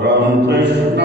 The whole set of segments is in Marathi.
राम कृष्ण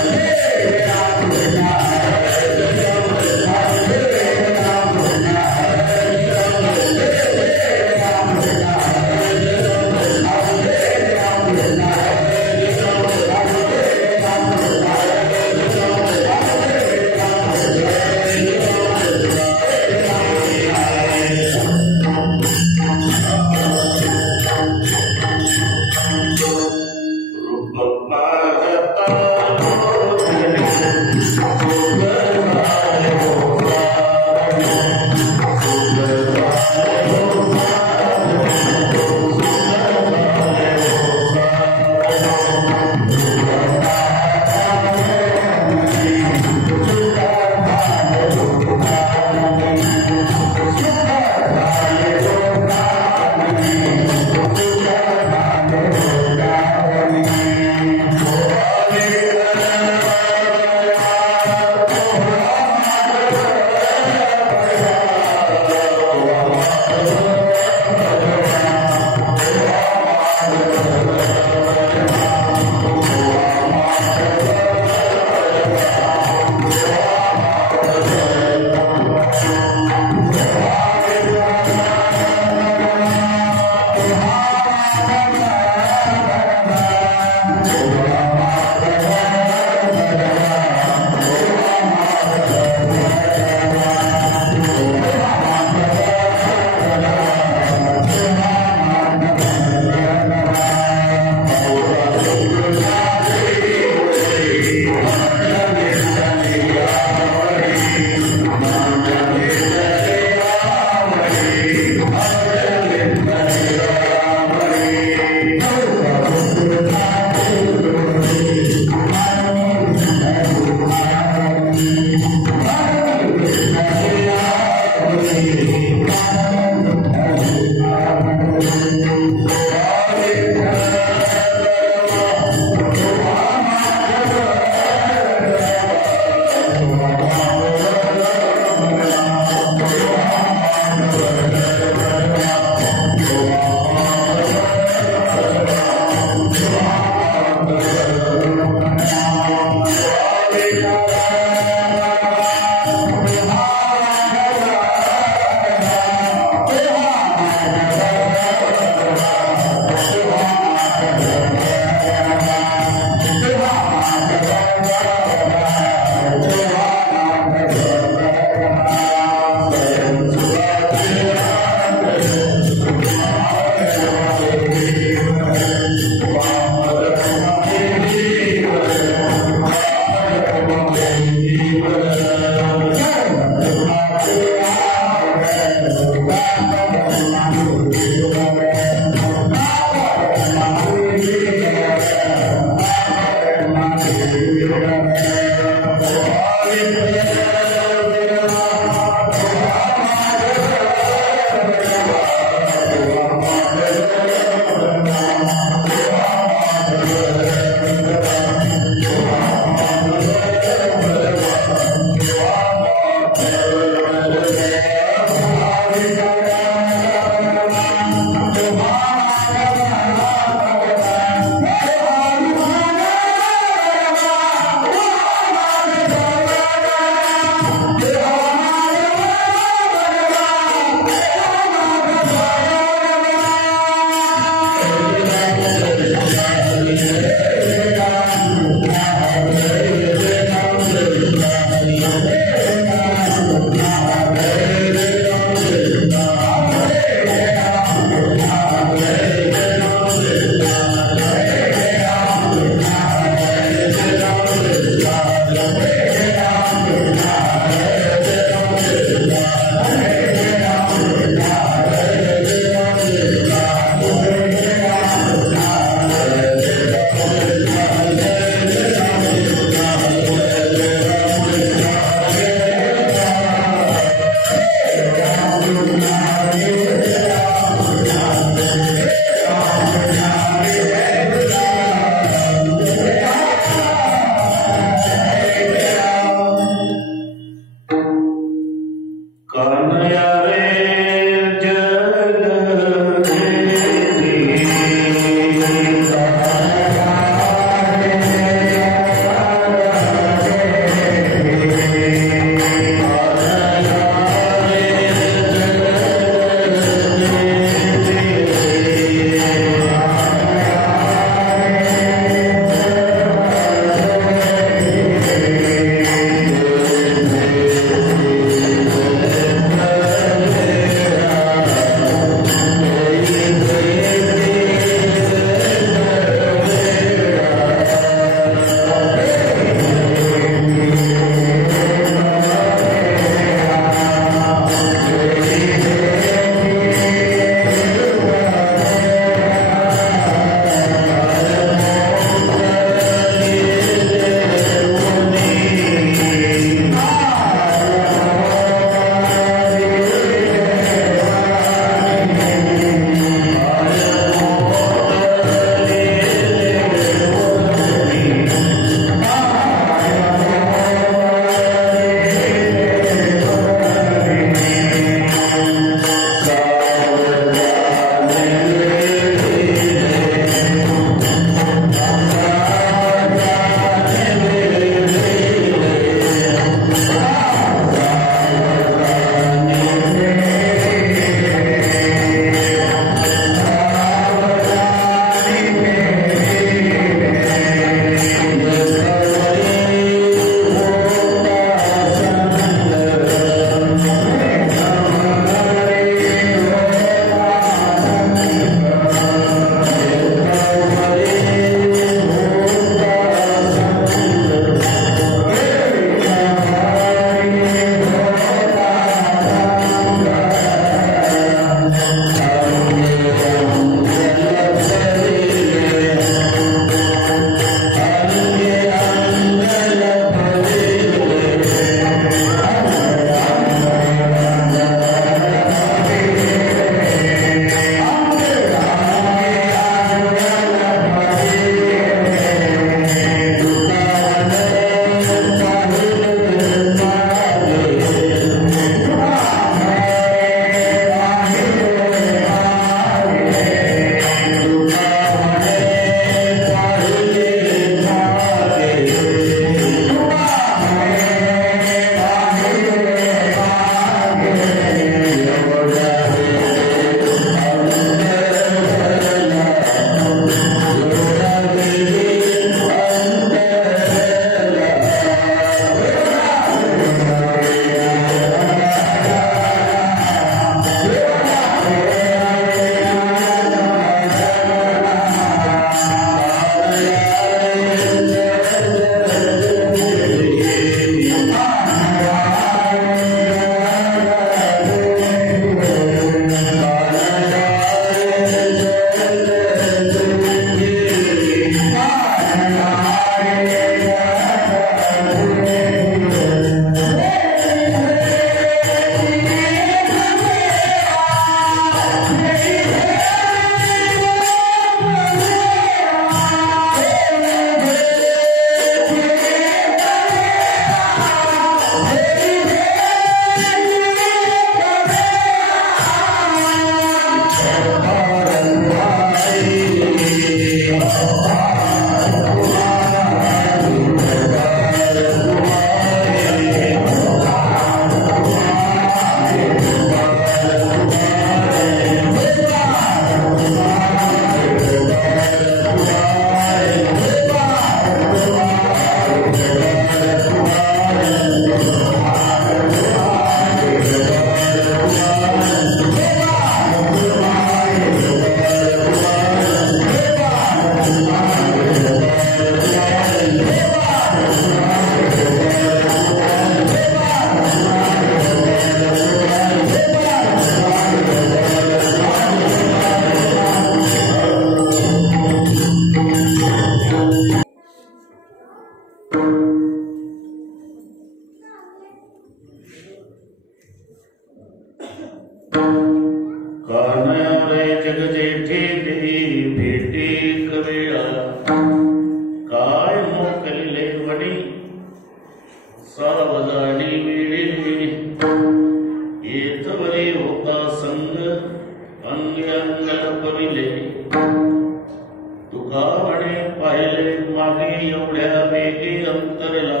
एके अंतरला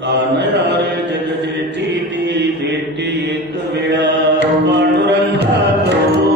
कानया रे जग जेठी ती भेटी एक वेळा पांडुरंगा करू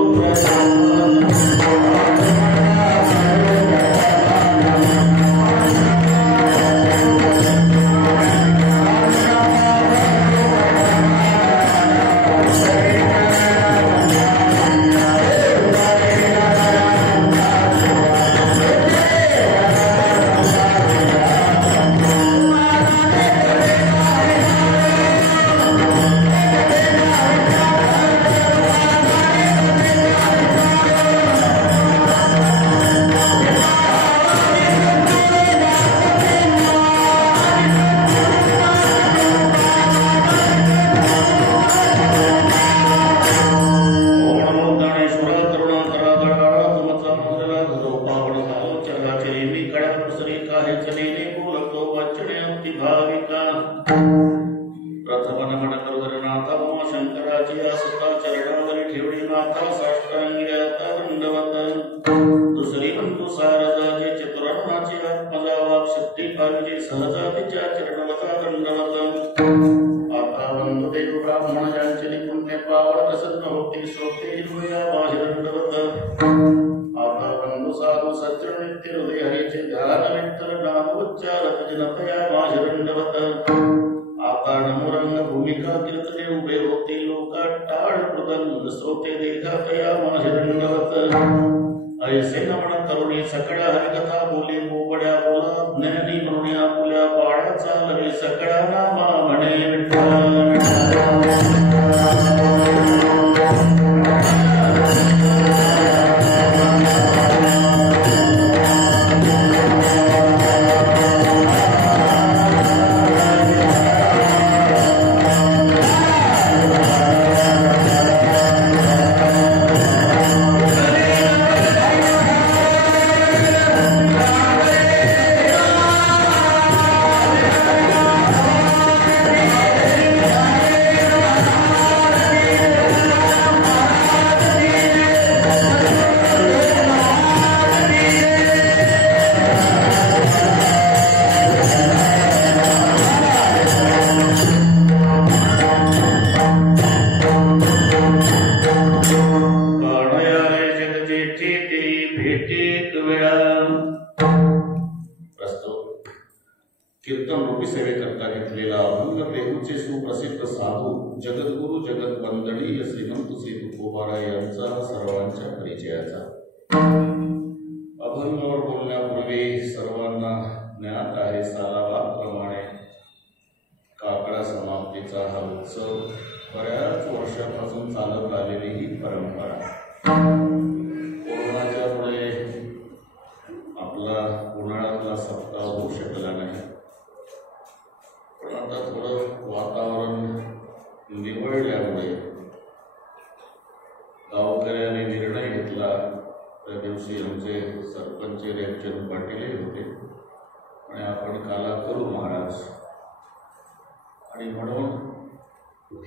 प्रणाम ऐसे नमन तरुणी सकळा हरिकथा बोले मोबड्या बोला ज्ञानी म्हणून आपुल्या बाळाचा लवे सकळा नामा म्हणे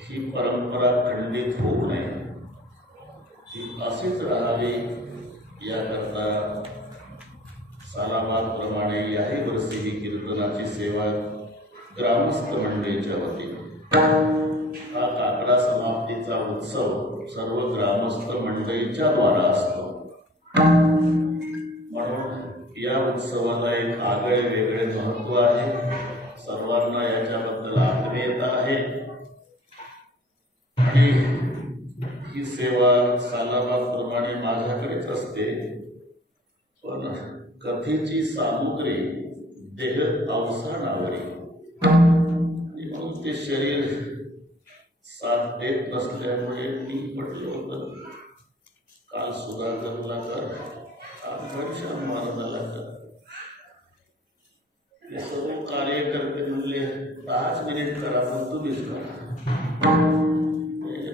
ही परंपरा खंडित होऊ नये, ही अशीच राहावी याकरता सालाबादप्रमाणे याही वर्षी ही कीर्तनाची सेवा ग्रामस्थ मंडळीच्या वतीने हा काकडा समाप्तीचा उत्सव सर्व ग्रामस्थ मंडळीच्या द्वारा असतो। म्हणून या उत्सवाला एक आगळे वेगळे महत्त्व आहे, सर्वांना याच्याबद्दल आत्मीयता आहे आणि ही सेवा सालाबादप्रमाणे माझ्याकडेच असते, पण कथेची सामुग्री देह अवसानावरी आणि मग ते शरीर साथ देत नसल्यामुळे मी म्हटलं होतं काल सुधाकरला कर, आज घनश्याम महाराजाला कर। ते सर्व कार्यकर्ते म्हणले 5 मिनिट करा, पण तुम्हीच करा।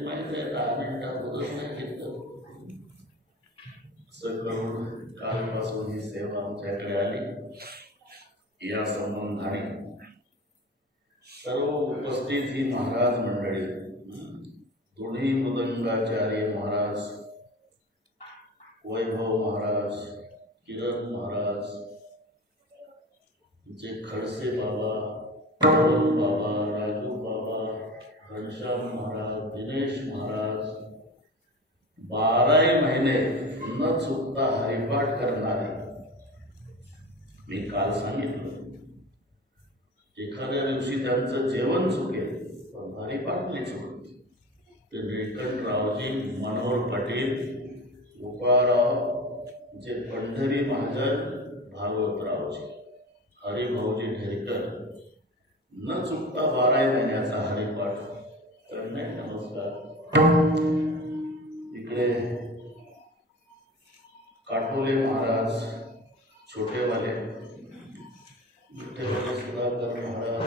माहिती आहे 10 मिनिटात होतच नाही घेतलं। असं करून कालपासून ही सेवा आमच्याकडे आली। या संबंधाने सर्व उपस्थित ही महाराज मंडळी, दोन्ही मृदंगाचार्य महाराज, वैभव महाराज, किरण महाराज, जे खडसे बाबा, बाबा, राजू बाबा, घनश्याम महाराज, दिनेश महाराज 12 महिने न चुकता हरिपाठ करणारे. मी काल सांगितलं एखाद्या दिवशी त्यांचं जेवण चुकेल पण हरिपाठ नाही चुकत. ते निळकंठरावजी, मनोहर पाटील, गोपाळराव, जे पंढरी महाजन, भागवतरावजी, हरिभाऊजी ढेरकर न चुकता 12 महिन्याचा हरिपाठ करणे. नमस्कार. इकडे काटोले महाराज, छोटेवाले, मोठेवाले सुधाकर महाराज,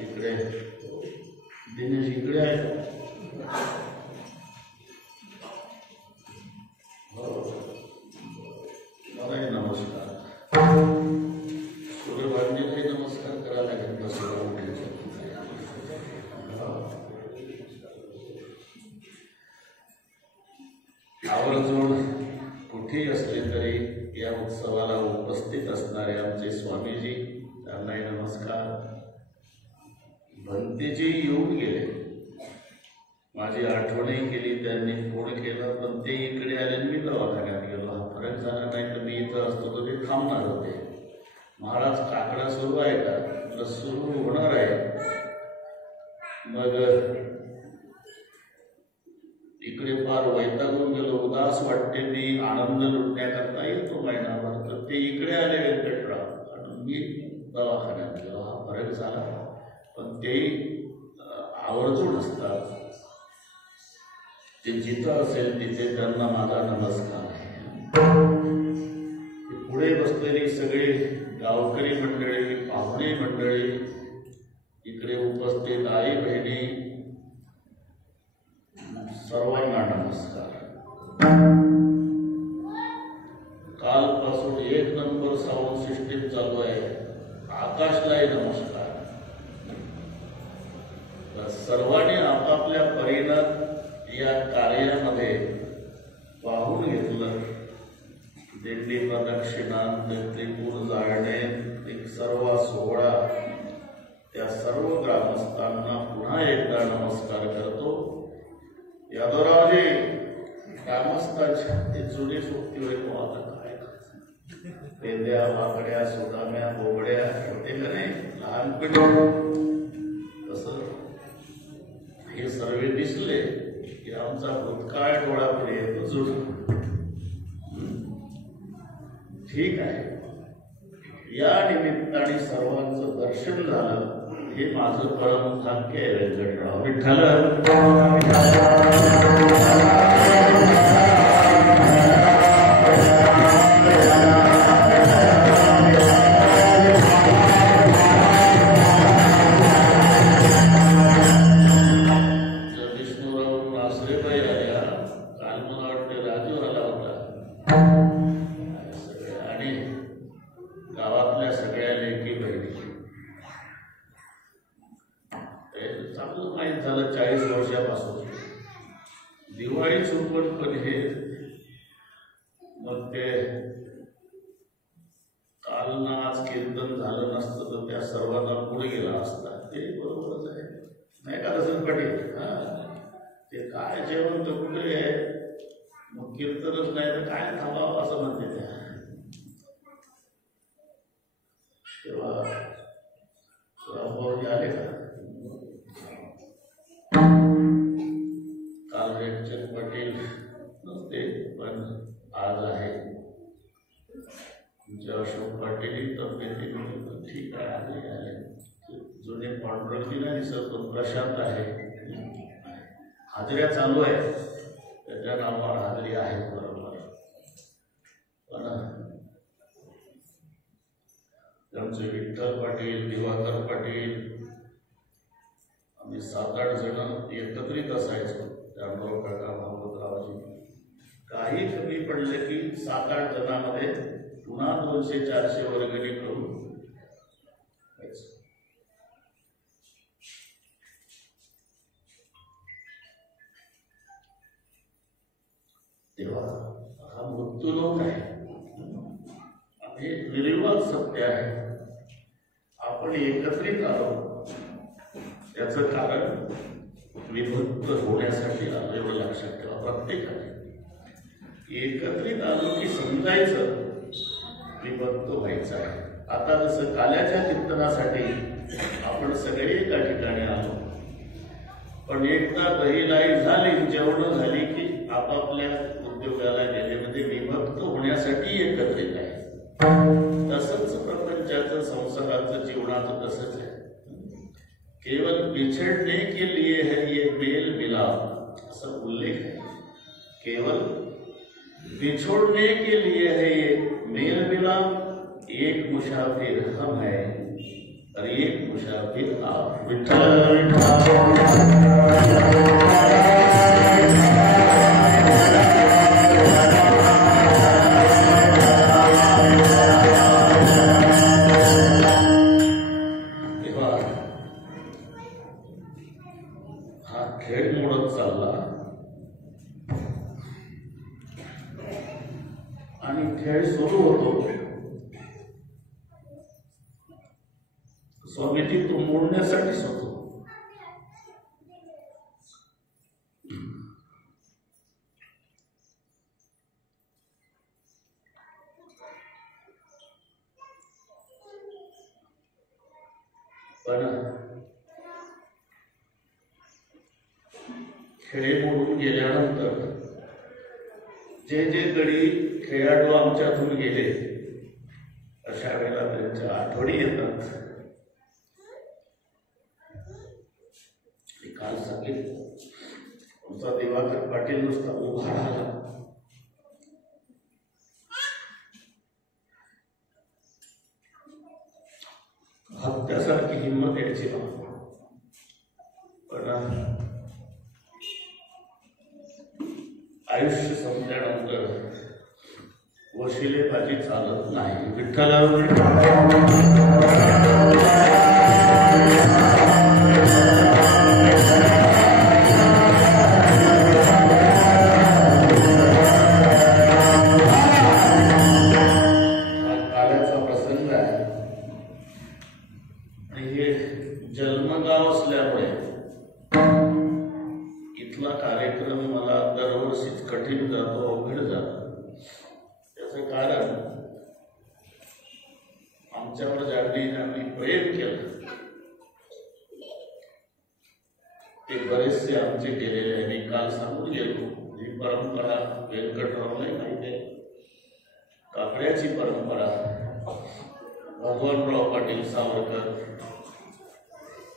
तिकडे दिनेश इकडे आहे. मलाही नमस्कार. सूर्यभांजीलाही नमस्कार करायला घेतला. आवर्जून कुठेही असले तरी या उत्सवाला उपस्थित असणारे आमचे स्वामीजी, त्यांनाही नमस्कार. भंतेजी येऊन गेले, माझी आठवणही केली, त्यांनी फोन केला, पण ते इकडे आले आणि मी दवाखान्यात गेलो. हा फरक झाला नाही तर मी इथं असतो तर ते थांबणार होते. महाराज काकडा सुरू आहे का? तर सुरू होणार आहे. मग इकडे फार वैतागून गेलो, उदास वाटते, मी आनंद लुटण्याकरता येतो महिनाभर, तर ते इकडे आले व्यंकटराव आणि मी दवाखान्यात गेलो. हा फरक झाला, पण तेही आवर्जून असतात. ते जिथं असेल तिथे त्यांना माझा नमस्कार आहे. पुढे बसलेली सगळे गावकरी मंडळी, पाहुणे मंडळी, इकडे उपस्थित आई बहिणी, सर्वांना नमस्कार. कालपासून 1 नंबर साऊंड सिस्टीम चालू आहे. आकाशलाही नमस्कार. सर्वांनी आपापल्या परीनं या कार्यामध्ये वाहून घेतलं. दिंडी प्रदक्षिणा, त्रिपूर जाळणे, एक सर्व सोहळा, त्या सर्व ग्रामस्थांना पुन्हा एकदा नमस्कार करतो. यादवरावजी, ग्रामस्थांच्या ते जुनी सोबती होईल, आता काय पेंद्या, बाकड्या, सुदाम्या, बोबड्या होते का नाही लहानपणी, तसं हे सर्व दिसले की आमचा भूतकाळ डोळ्यापुढे येतो. जुड ठीक आहे. या निमित्ताने सर्वांचं दर्शन झालं, हे माझं परम भाग्य आहे. व्यंकटराव विठ्ठल. दिवाळी चुकून पण हे मग ते काल ना आज कीर्तन झालं नसतं तर त्या सर्वांना पुढे गेला असता. ते बरोबरच आहे नाही का तसं पाटील? ते काय जेवण तर कुठे आहे, मग कीर्तनच नाही तर काय थांबावं असं म्हणते त्या. तेव्हा रामभाऊजी आले का? काल रेखचंद पाटील नसते पण आज आहे. अशोक पाटील तब्येती ठीक आहे, आले. जुने पांडुरंगी नाही दिसत पण प्रशांत आहे. हाजऱ्या चालू आहे, त्याच्या नावावर हाजरी आहे बरोबर. पण त्यांचे विठ्ठल पाटील, दिवाकर पाटील, आम्ही 7-8 जण एकत्रित असायचो. त्यामुळे काका, भागवतरावजी काही कमी पडले की 7-8 जणांमध्ये पुन्हा 200-400 वर्गणी करून तेव्हा हा मृत्यूलोक आहे, हे निर्विवाद सत्य आहे. आपण एकत्रित आलो याचं कारण विभक्त होण्यासाठी आलो एवढं लक्षात ठेवा. प्रत्येकाने एकत्रित आलो की समजायचं विभक्त व्हायचं आहे. आता जसं काल्याच्या कीर्तनासाठी आपण सगळे एका ठिकाणी आलो, पण एकदा दहीलाई झाली, जेवण झाली की आपापल्या उद्योगाला गेले, म्हणजे विभक्त होण्यासाठी एकत्रित आहे. तसंच प्रपंचाचं, संसाराचं, जीवनाचं तसंच आहे. केवल बिछड़ने के लिए है ये मेल मिलाप, असा उल्लेख आहे. केवल बिछोड़ने के लिए है ये मेल मिलाप, एक मुसाफिर हम है और एक मुसाफिर आप. विठ्ठल हा खेळ मोडत चालला आणि खेळ सुरू होतो. स्वामीजी तो मोडण्यासाठीच होतो. पण खेळ मोडून गेल्यानंतर जे जे गडी खेळाडू आमच्यातून गेले, अशा वेळेला त्यांच्या आठवणी येतात. काल सांगितलं, आमचा दिवाकर पाटील नुसता उभा राहिला. हत्यासारखी हिंमत यायची ना, पण आयुष्य संपल्यानंतर वशिलेबाजी चालत नाही. विठ्ठला काल्याचा प्रसंग आहे आणि हे जन्मगाव असल्यामुळे इथला कार्यक्रम मला दरवर्षीच कठीण जातो, अवघड जातो. त्याचं कारण आमच्यावर ज्यांनी प्रेम केलं ते बरेचसे आमचे गेलेले आहे. मी काल सांगून गेलो, ही परंपरा व्यंकटरावलाही माहिती आहे. काकड्याची परंपरा भगवानराव पाटील सावरकर,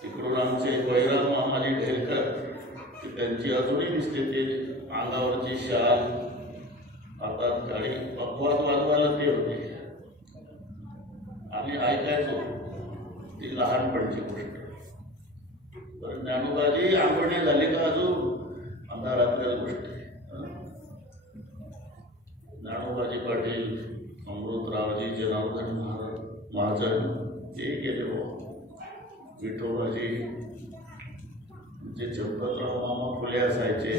तिकडून आमचे वैराम मामाजी ढेरकर, त्यांची अजूनही दिसते ते अंगावरची शाल, हातात काळी, अपवाद वाजवायला ते होते. आम्ही ऐकायचो, ती लहानपणची गोष्ट. तर ज्ञानोबाजी आंघोळणी झाली का अजून अंधारातल्या गोष्टी. ज्ञानोबाजी पाटील, अमृतरावजी, जनार्दन महाजन ते गेले. विठोबाजी, जे चंपतराव मामा फुले असायचे,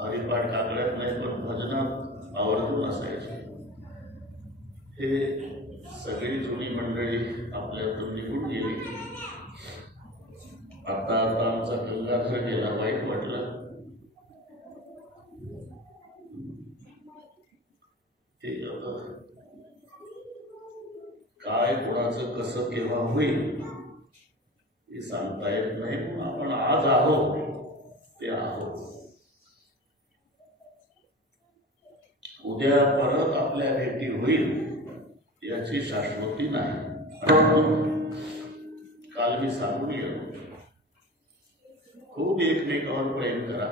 हरिपाठ काकड्यात नाही पण भजनात आवर्जून असायचे. हे सगळी जुनी मंडळी आपल्यातून निघून गेली. आता आमचा गंगाधर गेला, वाईट वाटलं. ते काय कोणाचं कसं केव्हा होईल हे सांगता येत नाही. पण आपण आज आहोत ते आहोत. उद्या परत आपल्या भेटी होईल याची शाश्वती नाही. काल मी सांगून गेलो, खूप एकमेकावर प्रेम करा.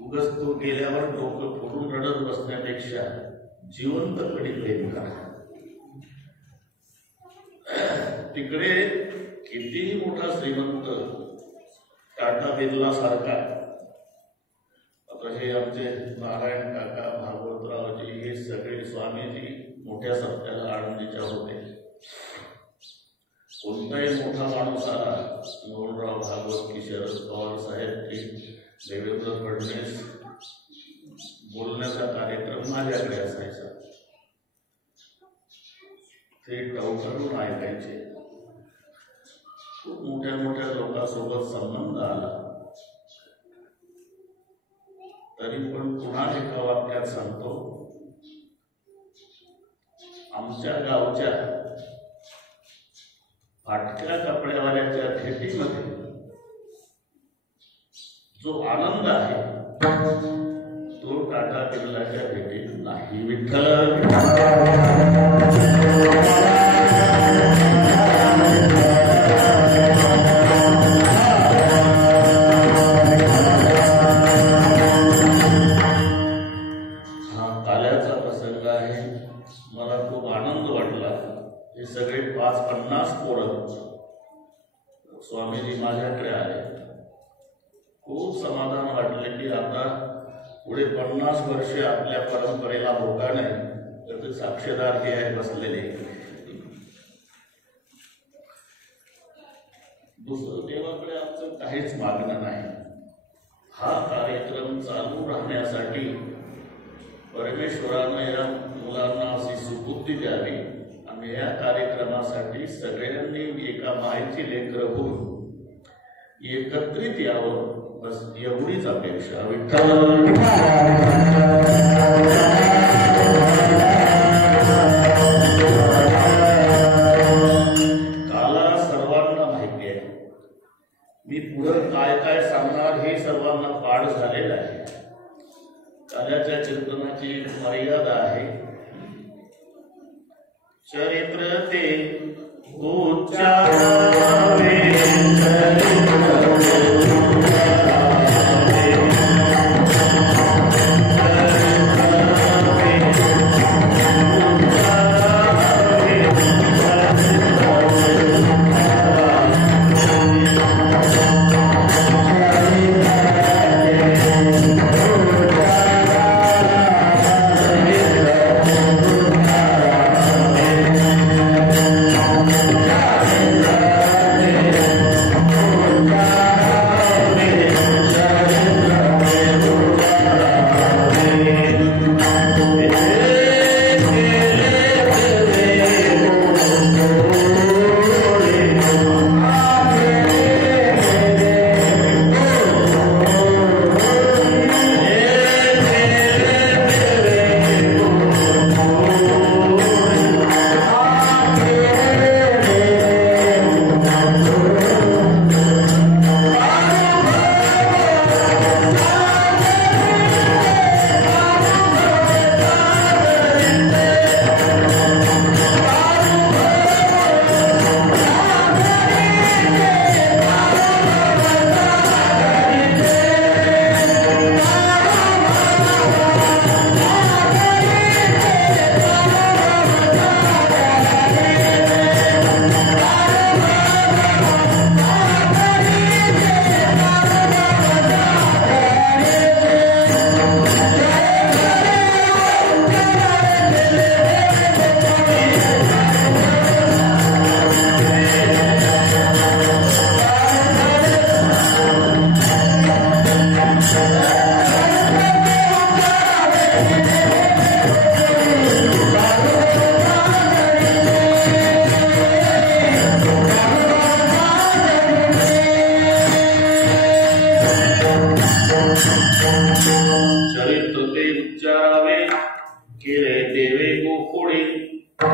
उगाच तो गेल्यावर डोकं फोडून रडत बसण्यापेक्षा जिवंतपणे प्रेम करा. तिकडे कितीही मोठा श्रीमंत, टाटा बिर्ला सारखा, आता हे आमचे नारायण काका, भागवतरावजी, हे सगळे स्वामीजी मोठ्या सत्याला आनंदीच्या होते. कोणताही मोठा माणूस आला, मोहनराव भागवत की शरद पवार साहेब की देवेंद्र फडणवीस, बोलण्याचा कार्यक्रम माझ्याकडे असायचा. ते टवटरून ऐकायचे. खूप मोठ्या मोठ्या लोकांसोबत संबंध आला तरी पण पुन्हा एका वाक्यात सांगतो, आमच्या गावच्या फाटक्या कपड्यावाल्याच्या भेटीमध्ये जो आनंद आहे तो टाटा बिर्लाच्या भेटीत नाही. विठ्ठल हा काल्याचा प्रसंग आहे. मला खूप आनंद वाटला. हे सगळे 50 पोरं स्वामीजी माझ्याकडे आले. खूप समाधान वाटले की आता पुढे 50 वर्षे आपल्या परंपरेला धोका नाही. तर साक्षीदार हे आहे बसलेले. दुसरं देवाकडे आमचं काहीच मागणं नाही. हा कार्यक्रम चालू राहण्यासाठी परमेश्वरानं या मुलांना अशी सुबुद्धी द्यावी आणि या कार्यक्रमासाठी सगळ्यांनी एका मायेची लेकरं होऊन एकत्रित यावं, बस एवढीच अपेक्षा. विठ्ठल काला सर्वांना माहिती आहे. मी पुढे काय काय सांगणार हे सर्वांना पाठ झालेलं आहे. काल्याच्या कीर्तनाची मर्यादा आहे. चरित्र ते उच्चारावे,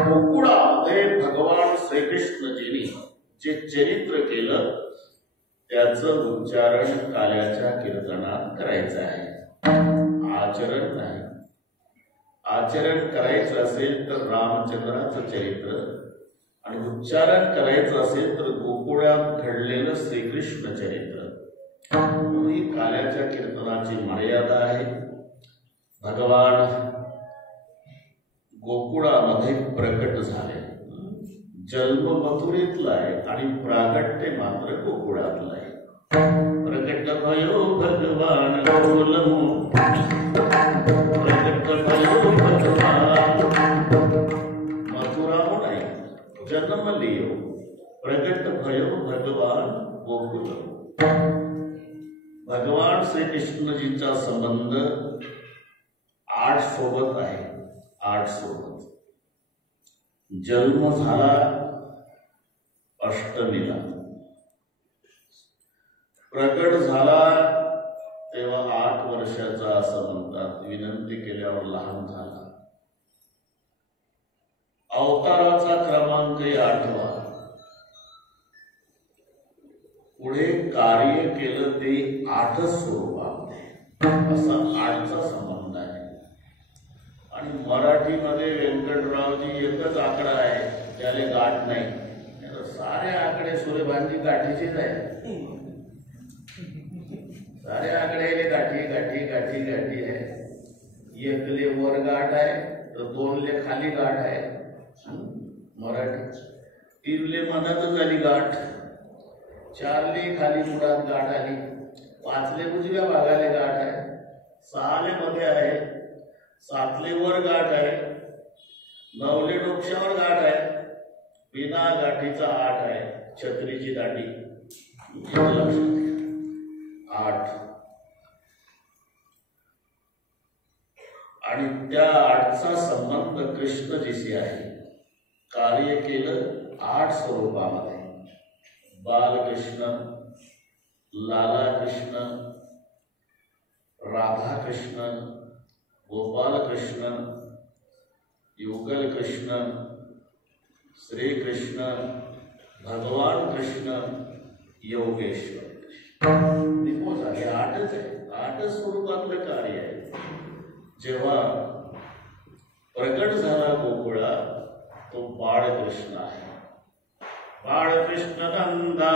गोकुळामध्ये भगवान श्रीकृष्णजींनी जे चरित्र केलं त्याचं उच्चारण काल्याच्या कीर्तनात करायचं आहे. आचरण नाही. आचरण करायचं असेल तर रामचंद्राचं चरित्र आणि उच्चारण करायचं असेल तर गोकुळात घडलेलं श्रीकृष्ण चरित्र. ही काल्याच्या कीर्तनाची मर्यादा आहे. भगवान गोकुळामध्ये प्रकट झाले. जन्म मथुरेतला आहे आणि प्रागट्य मात्र गोकुळातला आहे. प्रकट भयो भगवान गोकुलमु, प्रकट भयो भगवान मथुराहून आहे. जन्म लियो प्रकट भयो भगवान गोकुलमु. भगवान श्रीकृष्णजींचा संबंध 8 सोबत आहे. 8 सोबत जन्म झाला अष्टमीला, प्रकट झाला तेव्हा 8 वर्षाचा असं म्हणतात, विनंती केल्यावर लहान झाला. अवताराचा क्रमांक 8वा. पुढे कार्य केलं ते 8 स्वरूपामध्ये, असा 8चा संबंध आहे. आणि मराठीमध्ये व्यंकटरावजी एकच आकडा आहे ज्याला गाठ नाही. सारे आकडे सूर्यभानजी गाठीचेच आहे. सारे आकडे गाठी गाठी गाठी गाठी आहे. एकले वर गाठ आहे तर 2ले खाली गाठ आहे मराठी. 3ले मधातच झाली गाठ, 4ले खाली मुळात गाठ आली, 5ले उजव्या भागाले गाठ आहे, 6ले मध्ये आहे, 7ले वर गाठ आहे, 9ले डोक्यावर गाठ आहे, बिना गाठीचा 8 आहे, छत्रीची दाढी. 8. आणि त्या 8चा संबंध कृष्णजीशी आहे. कार्य केलं 8 स्वरूपामध्ये. बालकृष्ण, लालाकृष्ण, राधाकृष्ण, गोपालकृष्ण, युगल कृष्ण, श्रीकृष्ण, भगवान कृष्ण, योगेश्वर. हे 8च आहे. 8 स्वरूपातलं कार्य आहे. जेव्हा प्रकट झाला गोकुळा तो बाळकृष्ण आहे. बाळकृष्ण नंदा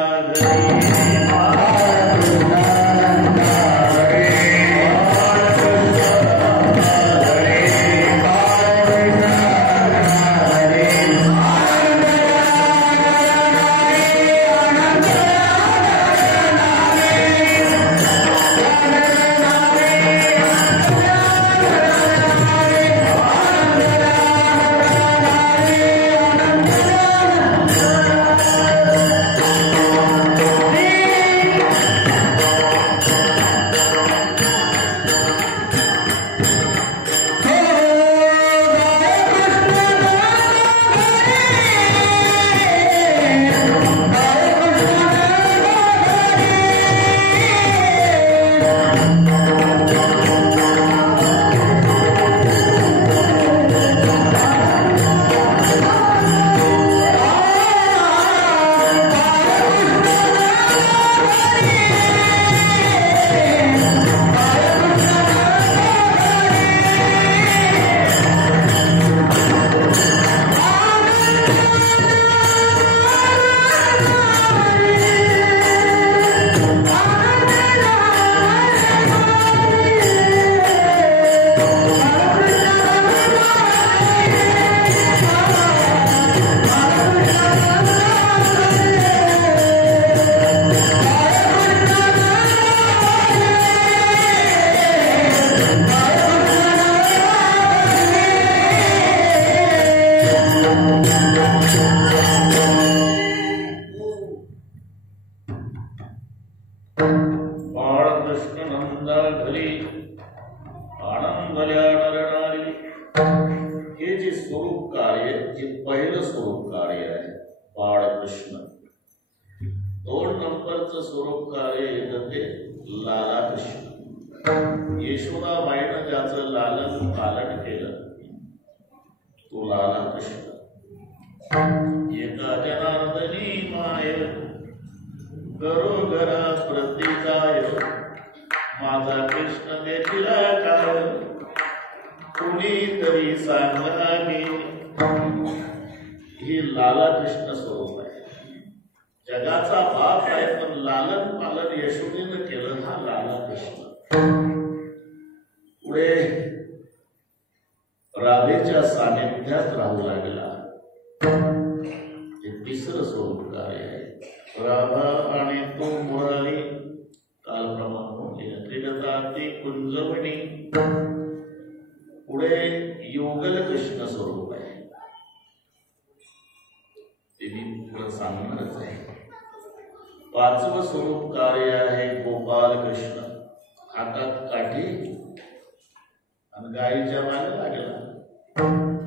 गाईच्या मागे लागला.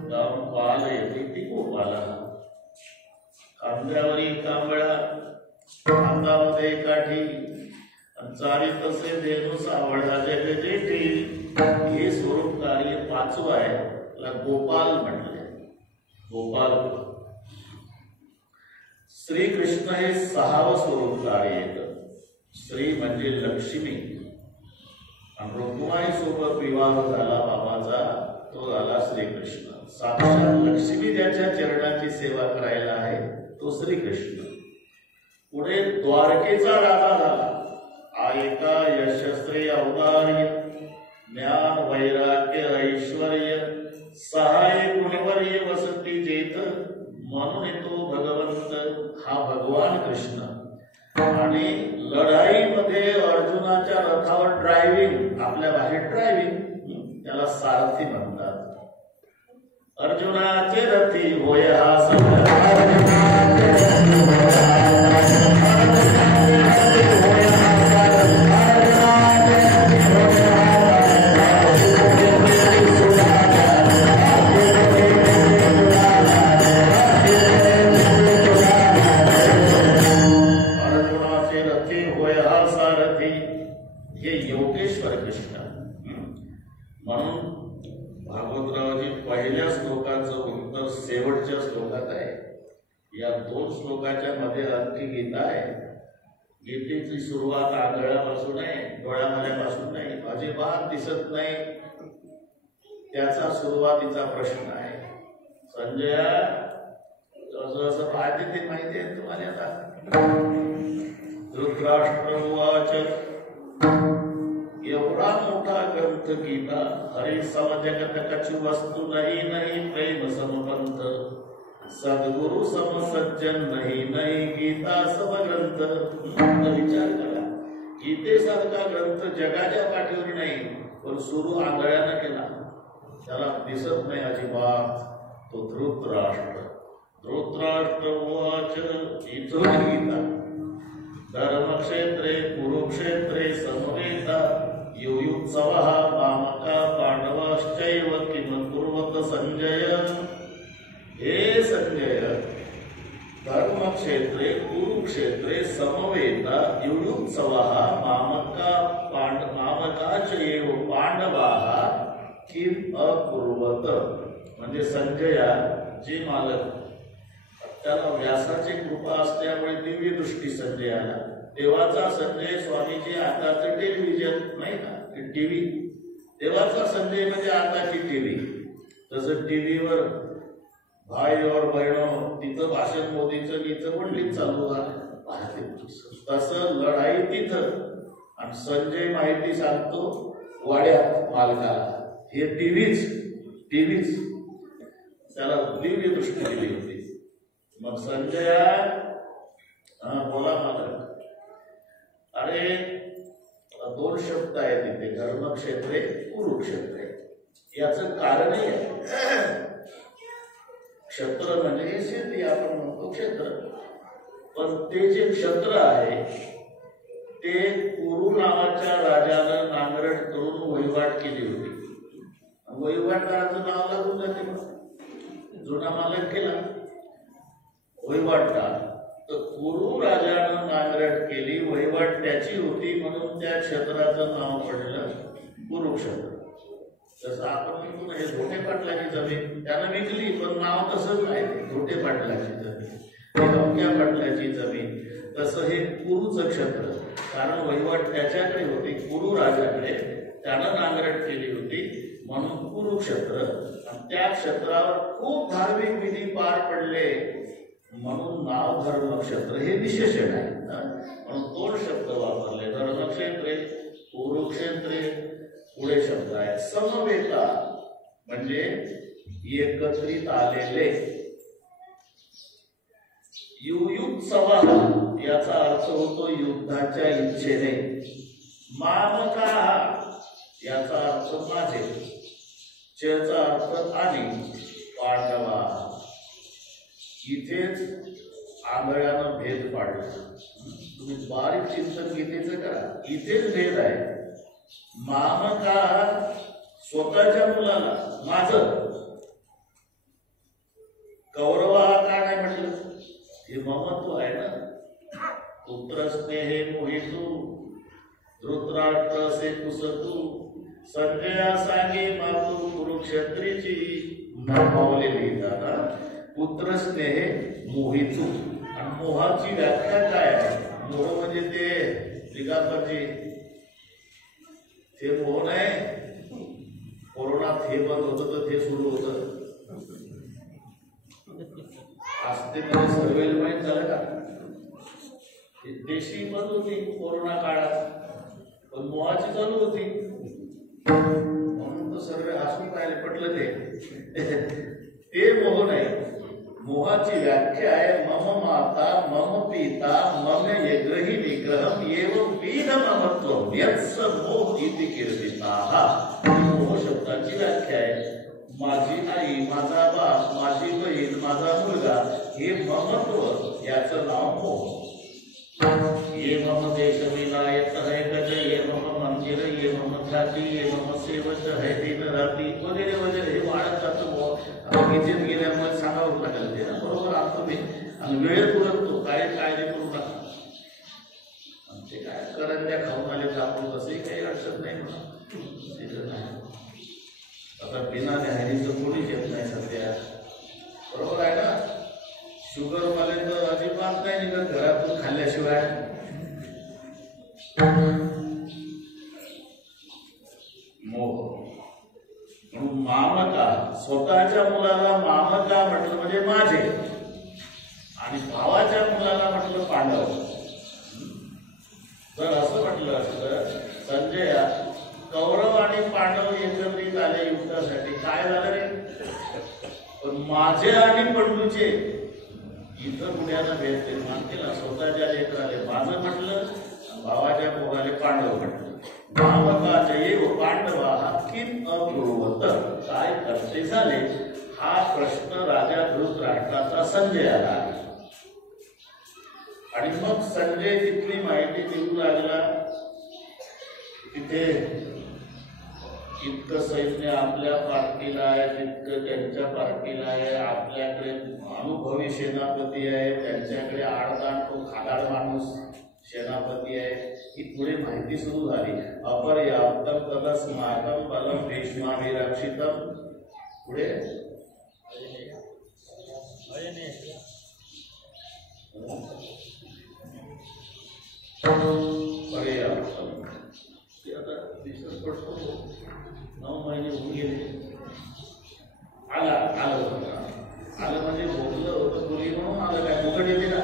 जाऊन पाहायला येते ती गोपाला. ते काठी चारी तसे देणू सावळा जग जेठी. हे स्वरूप कार्य पाचवं आहे, त्याला गोपाल म्हटले. गोपाल. श्रीकृष्ण हे सहावं स्वरूप कार्य येतं. श्री म्हणजे लक्ष्मी, आणि रुक्माई सोबत विवाह झाला बाबाचा, तो झाला श्रीकृष्ण. साक्षात लक्ष्मी त्याच्या चरणाची सेवा करायला आहे, तो श्रीकृष्ण. पुढे द्वारकेचा राजा झाला. आयका यशस्वी अवतार्य, ज्ञान वैराग्य ऐश्वर्य सहाय गुणवर्य वसती जेत. म्हणून तो भगवंत हा भगवान कृष्ण. आणि लढाईमध्ये अर्जुनाच्या रथावर ड्रायव्हिंग, आपल्या भाषेत ड्रायव्हिंग, त्याला सारथी म्हणतात. अर्जुनाचे रथी होय हा सगळा. शेवटच्या श्लोकात आहे. या दोन श्लोकाच्या मध्ये आणखी गीता आहे. गीतेची सुरुवात आगळ्यापासून आहे, डोळ्यामल्यापासून नाही, अजिबात दिसत नाही. त्याचा सुरुवातीचा प्रश्न आहे. संजया जसं जसं पाहते ते माहिती आहे तुम्हाला. आता धृतराष्ट्र उवाच, एवढा मोठा ग्रंथ गीता, हरी समजगत कछु वस्तू नाही नाही प्रेम समपंथ. सद्गुरु समसज्जन नाही नाही गीता समग्रंथ. विचार करा, गीतेसारखा ग्रंथ जगाच्या पाठीवर नाही, पण सुरू आंधळ्यानं केला, त्याला दिसत नाही अजिबात. तो धृतराष्ट्र. धृतराष्ट्र उवाच, इथून गीता धर्मक्षेत्रे कुरुक्षेत्रे समवेता. युयुत्सवः मामका पांडवाश्चैव किम कुर्वत संजय. हे संजय, धर्मक्षेत्रे कुरुक्षेत्रे समवेता युयुत्सवः मामका मामकाश्चैव पांडवाः किम अकुर्वत. म्हणजे संजया जे मालक, त्याला व्यासाची कृपा असल्यामुळे दिव्य दृष्टी संजयाला. देवाचा संजय स्वामीजी आताचं टेलिव्हिजन नाही का, टीव्ही. देवाचा संजय म्हणजे आताची टीव्ही. तसं टीव्हीवर भाई और बहिणो, तिथं भाषण मोदीचं तिथं पण चालू आहे. तसं लढाई तिथं, आणि संजय माहिती सांगतो वाड्यात मालकाला. हे टीव्हीच त्याला दिव्य दृष्टी दिली होती. मग संजया, बोला मालक. अरे दोन शब्द आहेत तिथे, धर्मक्षेत्रे कुरुक्षेत्रे. याचं कारणही आहे. क्षेत्र म्हणजे शेती, आपण म्हणतो क्षेत्र, पण ते जे क्षेत्र आहे ते कुरु नावाच्या राजानं नांगरट करून वहिवाट केली होती. वहिवाटदाराचं नाव लागून जाते, जुना मालक केला वहिवाटदार. तर कुरु राजानं नांगरट केली, वहिवाट त्याची होती, म्हणून त्या क्षेत्राचं नाव पडलं कुरुक्षेत्र. जसं आपण म्हणतो हे धोटे पाटलाची जमीन त्यानं विकली, पण नाव तसंच आहे, धोटे पाटलाची जमीन, अवक्या पाटलाची जमीन. तसं हे कुरुचं क्षेत्र, कारण वहिवाट त्याच्याकडे होती, कुरु राजाकडे, त्यानं नांगरट केली होती, म्हणून कुरुक्षेत्र. आणि त्या क्षेत्रावर खूप धार्मिक विधी पार पडले, म्हणून नाव धर्मक्षेत्र हे विशेषण आहे. म्हणून दोन शब्द वापरले, धर्मक्षेत्रे कुरुक्षेत्रे. पुढे शब्द आहे समवेता, म्हणजे एकत्रित आलेले. युयुत्सव याचा अर्थ होतो युद्धाच्या इच्छेने. मामका याचा अर्थ माझे, चेचा अर्थ आणि, पांडवा. इथेच आंधळ्यानं भेद पाडला. तुम्ही बारीक चिंतन गीतेचं करा, इथेच भेद आहे. मामका स्वतःच्या मुलाला, माझं. कौरवा का नाही म्हटलं, हे ममत्व आहे ना. पुत्रस्नेहे मोहितू धृतराष्ट्रसे कुसतू संजया सांगे मातू कुरुक्षत्रीची नामावलेली दादा पुत्रस्नेहे मोहितू. आणि मोहाची व्याख्या काय आहे? मोह म्हणजे ते दिगांबरजी ते मोह नाही. कोरोनात हे बंद होतं तर ते सुरू होतं. आज ते मध्ये सर्वेला माहीत झालं का? देशी बंद होती कोरोना काळात पण मोहाची चालू होती म्हणून तो सर्व हसून राहिले. पटलं ते मोह नाही. मोहाची व्याख्या आहे मम माता मम पिता मम यग्रही निग्रहम एवं वीन ममत्व यत्स मोह इति कीर्तिताः. मोह शब्दाची व्याख्या आहे माझी आई, माझा बाप, माझी बहीण, माझा मुलगा हे ममत्व याचं नाव मोह. ये मम देश विनायक है गज ये मम मंदिर ये मम ख्याती ये मम सेवक है दिन राती वगैरे वगैरे हे वाढत जातं. गीतेत गेल्यामुळे सांगावं लागेल ते ना. बरोबर आणतो मी आणि वेळ पुरतो काय काळजी करू नका. ते काय करंज्या खाऊन आले तर आपण तसंही काही अडचण नाही म्हणा. आता बिना न्याहारीचं कोणीच येत नाही सध्या. बरोबर आहे ना. शुगर वाले तर अजिबात नाही निघत घरातून खाल्ल्याशिवाय. मोह म्हणून मामका स्वतःच्या मुलाला मामका म्हटलं म्हणजे माझे आणि भावाच्या मुलाला म्हटलं पांडव. जर असं म्हटलं असतं संजय कौरव आणि पांडव एकत्रित आले युद्धासाठी काय झालं रे? पण माझे आणि पंडूचे इतर गुन्ह्याला भेट निर्माण केला. स्वतःच्या लेकराले माझं म्हटलं भावाच्या पोराले पांडव म्हटलं. मामकाचे पांडवा किम अब्रुवत काय करते झाले हा प्रश्न राजा धृतराष्ट्राचा संजयाला आला. आणि मग संजय तिथली माहिती देऊ लागला. तिथे इतकं सैन्य आपल्या पार्टीला आहे तितकं त्यांच्या पार्टीला आहे. आपल्याकडे अनुभवी सेनापती आहे त्यांच्याकडे आडदांड तो खादाड माणूस सेनापती आहे. ही पुढे माहिती सुरू झाली. अपर्याप्तम तदस्माकं बलं भीष्माभिरक्षितम. पुढे पर्याप्तम ते आता दिसत पडतो. 9 महिने होऊन गेले. आलं म्हणजे भोगलं होतं मुली म्हणून आलं. काय फुकट येते ना.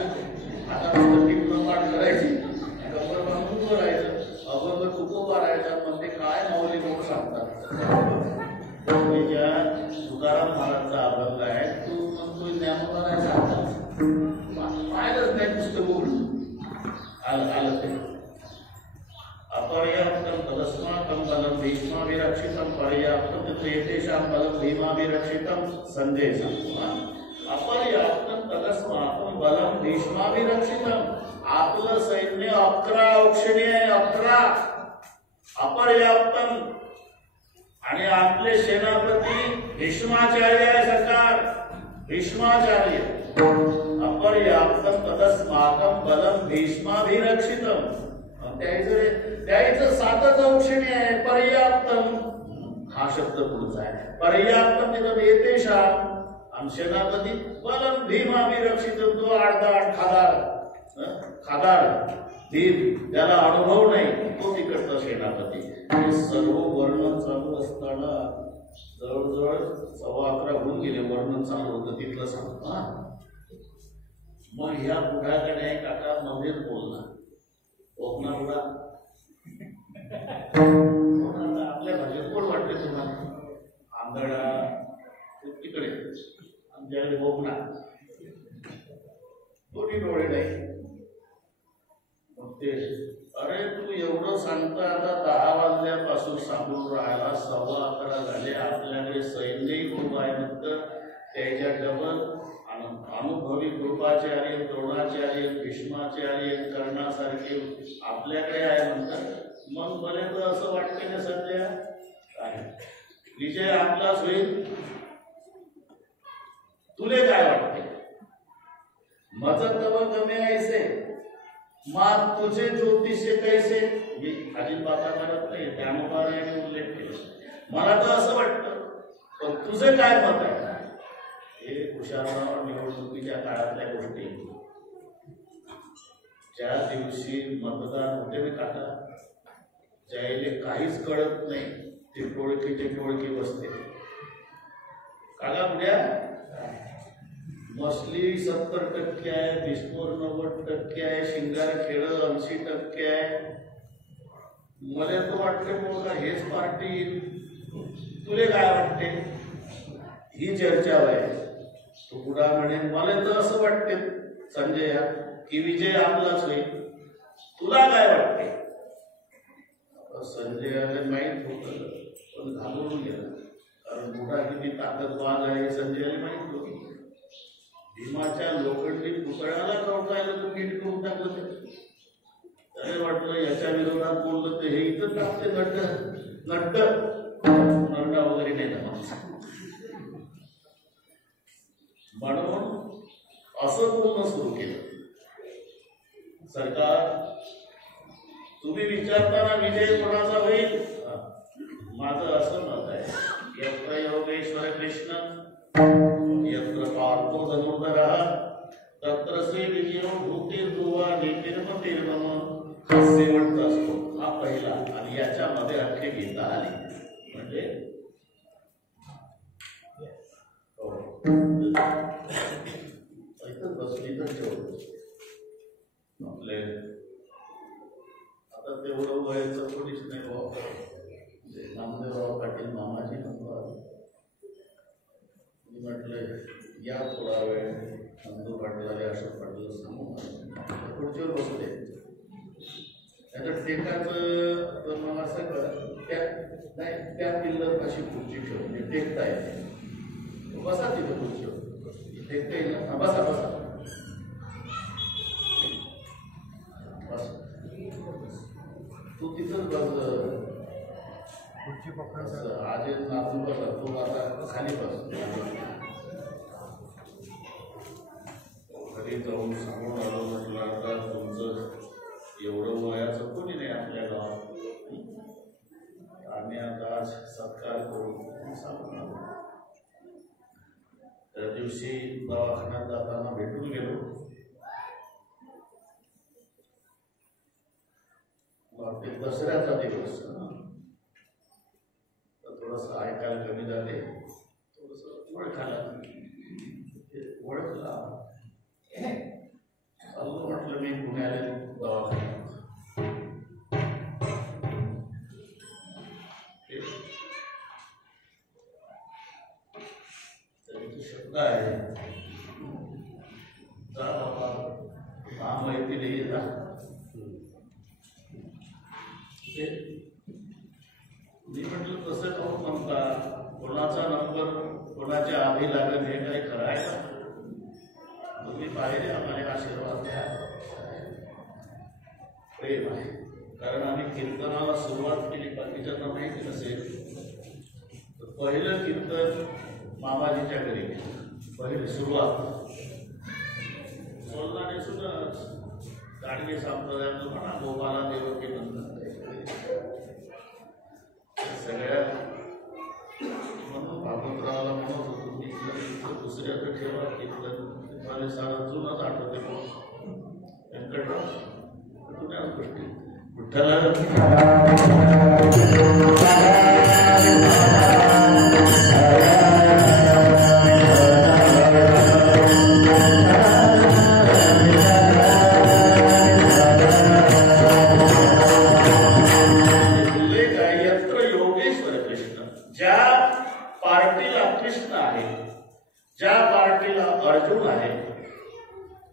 आता नुसतं पाठ करायची कपर बांधून करायचं अभंग तुको करायचा. पण ते काय माऊली म्हणून सांगतात. तुकाराम महाराजचा अभंग आहे. तू म्हणतो ज्ञानोबा काय सांगतात पाहिलंच नाही पुस्तक उघडून. आलं ते अपर्याप्तं तदस्माकं बलं भीष्माभिरक्षितं पर्याप्तं तत्रेतेषां बलं भीमाभिरक्षितं. संजय सांगतो अपर्याप्तं तदस्माकं बलं भीष्माभिरक्षितं. आपलं सैन्य 11 औक्षणी आहे. 11 अपर्याप्तं. आणि आपले सेनापती भीष्माचार्य आहे. सरकार भीष्माचार्य. अपर्याप्तं तदस्माकं बलं भीष्माभिरक्षितं. त्याचं 7च औक्षणी आहे. पर्याप्तम हा शब्द पुढचा आहे. पर्याप्तम तिथं येतेशाम आणि सेनापती बलम भीमाभिरक्षितम. तो आडदाड खादाड भीम त्याला अनुभव नाही तो तिकडचा सेनापती. सर्व वर्णन चालू असताना जवळजवळ 11:15 होऊन गेले. वर्णन चालू होतं तिथलं सांगतो. मग ह्या पुढाकडे काका मध्येच बोलणार. कोकणा बुडा आपल्या भाषेत कोण वाटते तुम्हाला? आंधळा तिकडे आमच्याकडे कोकणा दोन्ही डोळे नाही. मग ते अरे तू एवढं सांगता आता 10 वाजल्यापासून सांगून राहिला 11:15 झाले. आपल्याकडे सैन्यही खूप आहे म्हणतं. त्याच्या डबल अनुभवी कृपाचार्य द्रोणाचार्य भीष्माचार्य कर्णासारखे आपल्याकडे आहे म्हणतात. मग मला तर असं वाटतं ना सध्या विजय आपलाच होईल. तुले काय वाटते? मज तव गमे ऐसे मग तुझे ज्योतिषे कैसे, मी अजिबात करत नाही, ज्ञानोबाने उल्लेख केला. मला तर असं वाटतं, पण तुझं काय मत आहे? हे हुशारराव निवडणुकीच्या काळातल्या गोष्टी. ज्या दिवशी मतदान होते मी काका, ज्याला काहीच कळत नाही ते टोळकी बसते. काका उद्या मसली 70% आहे, बिस्मोर 90% आहे, शिंगारखेड 80% आहे. मला तर वाटते मग हेच पार्टी. तुले काय वाटते? ही चर्चा आहे. तो पुढा म्हणे मला तर असं वाटते संजय की विजय आपलाच होईल. तुला काय वाटते? संजयाला माहीत होतं, पण घालवून गेला. कारण पुढा किती ताकदवान आहे संजयाला माहीत होती. भीमाच्या लोखंडी पुतळ्याला चौकायला तो नीट करून टाकलं. त्याला वाटलं याच्या विरोधात बोललं तर हे इथं टाकते नट्ट वगैरे नाही ना. म्हणून असं बोलणं सुरू केलं. सरकार तुम्ही विचारताना विजय कोणाचा होईल? माझं असं मत आहे, यत्र योगेश्वर कृष्ण यत्र पार्थो धनुर्धरः तत्र श्री विजयो भूते ध्रुवा निर्मतिर्मम. हास्य म्हणत असतो हा पहिला, आणि याच्यामध्ये अख्खे गीता आली. म्हणजे बसली तर ठेवतो आपले. आता तेवढं वयाचं थोडीच नाही भाऊ. नामदेवराव पाटील मामाजी नंबर म्हटलं या थोडा वेळ नंदू पाटलाले अशोक पाटील सांगू खुर्चीवर बसले. त्याचं टेकाचं मग असं त्या पिल्लर अशी खुर्ची ठेवली, टेकता येते. बसा तिथं खुर्चीवर, टेकता येईल ना. बसा बसा बस, तू तिथंच बस. खुर्ची पकडायचं आज नातू बसा, तू आता खाली बस. घरी जाऊन सांगून आलो, म्हटलं आता तुमचं एवढं वयाचं कोणी नाही आपल्या गावात, आम्ही आता आज सत्कार करून सांगून आलो. त्या दिवशी दवाखान्यात जाताना भेटून गेलो. मग ते दसऱ्याचा दिवस, थोडंसं ऐकायला कमी झाले, थोडंसं ओळखायला ओळखला. चालू म्हटलं मी पुण्याला दवाखान्यात. त्याची शब्द आहे, जा बाबा काम येतील येतात. मी म्हटलं तसं काहून म्हणता, कोणाचा नंबर कोणाच्या आधी लागेल हे काही खरं आहे का? तुम्ही पाहिले आम्हाला आशीर्वाद द्या. प्रेम आहे, कारण आम्ही कीर्तनाला सुरुवात केली, बाकीच्यांना माहिती नसेल. पहिलं कीर्तन मामाजीच्या घरी, पहिली सुरुवात सोलनाने सुद्धा गाडगे संप्रदायाचं म्हणा, गोपाला देवकी नंतर सगळ्या म्हणून भागवतरावाला म्हणत होतो मी, दुसऱ्याचं ठेवा कीर्तन. मला सारा जुनच आठवते. व्यंकटराव जुन्याच गोष्टी अर्जुन आहे.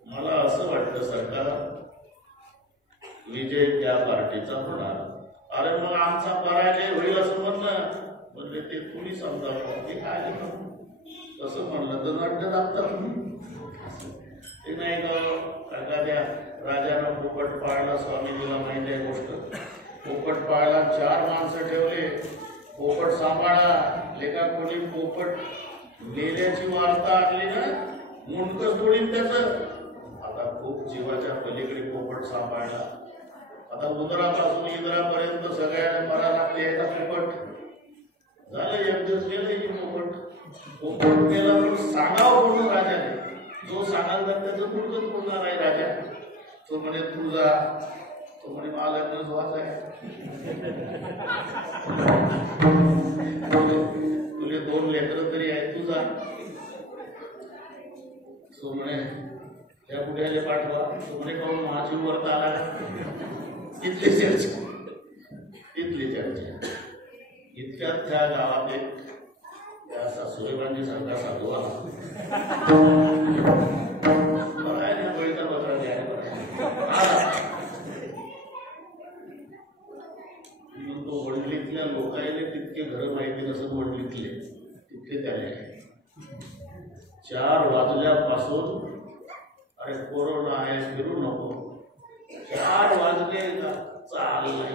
मला असं वाटतं सरकार विजय त्या पार्टीचा होणार. अरे मग आमचा पराजय होईल असं म्हणलं, म्हणजे ते तुम्ही समजा ते काय तसं म्हणलं तर नाट्य दाखतात. ते नाही का एखाद्या राजानं पोपट पाळला, स्वामीजीला माहिती आहे गोष्ट. पोपट पाळला, 4 माणसं ठेवले, पोपट सांभाळा. लेखा कोणी पोपट मेल्याची वार्ता आणली ना, मुंडकं सोडीन त्याचं. आता खूप जीवाच्या पलीकडे पोपट सांभाळला. आता उदरापासून इंद्रापर्यंत सगळ्यांना मला लागले याचा पोपट झालं. एक दिवस गेलं की पोपट गेला पण सांगावं म्हणून राजाने. जो सांगाल तर त्याचं पुढचं बोलणार आहे राजा. तो म्हणे तुझा, तो म्हणे मला लग्न जोहाच आहे, तुले 2 लेकरं तरी आहेत, तुझा. तो म्हणे त्या पुढ्याला पाठवा. तो म्हणे काहून माझी वरता आला. तिथली चर्चा, तिथली चर्चा. इतक्यात त्या गावात एक त्या सुरेबांची सारखा साधू आला. बैठा बकरा घ्यायला तो वडलीतल्या लोकांना तितके घर माहिती नसत. वडलीतले तितके त्याने 4 वाजल्यापासून अरे कोरोना आहे फिरू नको. 4 वाजले चाललाय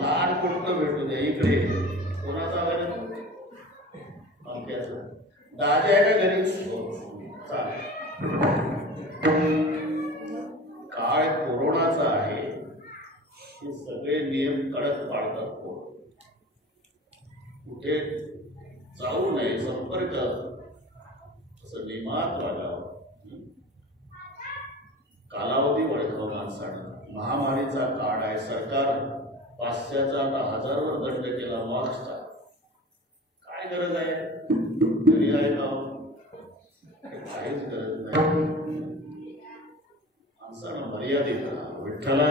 लहान कुठं भेटू द्या इकडे. कोणाचा घर आमच्याचं दाजा आहे का घरी. चालेल. काळ कोरोनाचा आहे. हे सगळे नियम कडक पाळतात. कुठे जाऊ नये, संपर्क असं नियमात वागावं. कालावधी ओळखावं माणसानं. महामारीचा काळ आहे. सरकार 500चा आता 1000वर दंड केला मार्क्सचा. काय गरज आहे. घरी आहे का. काहीच गरज नाही. माणसानं मर्यादित राहा. विठ्ठला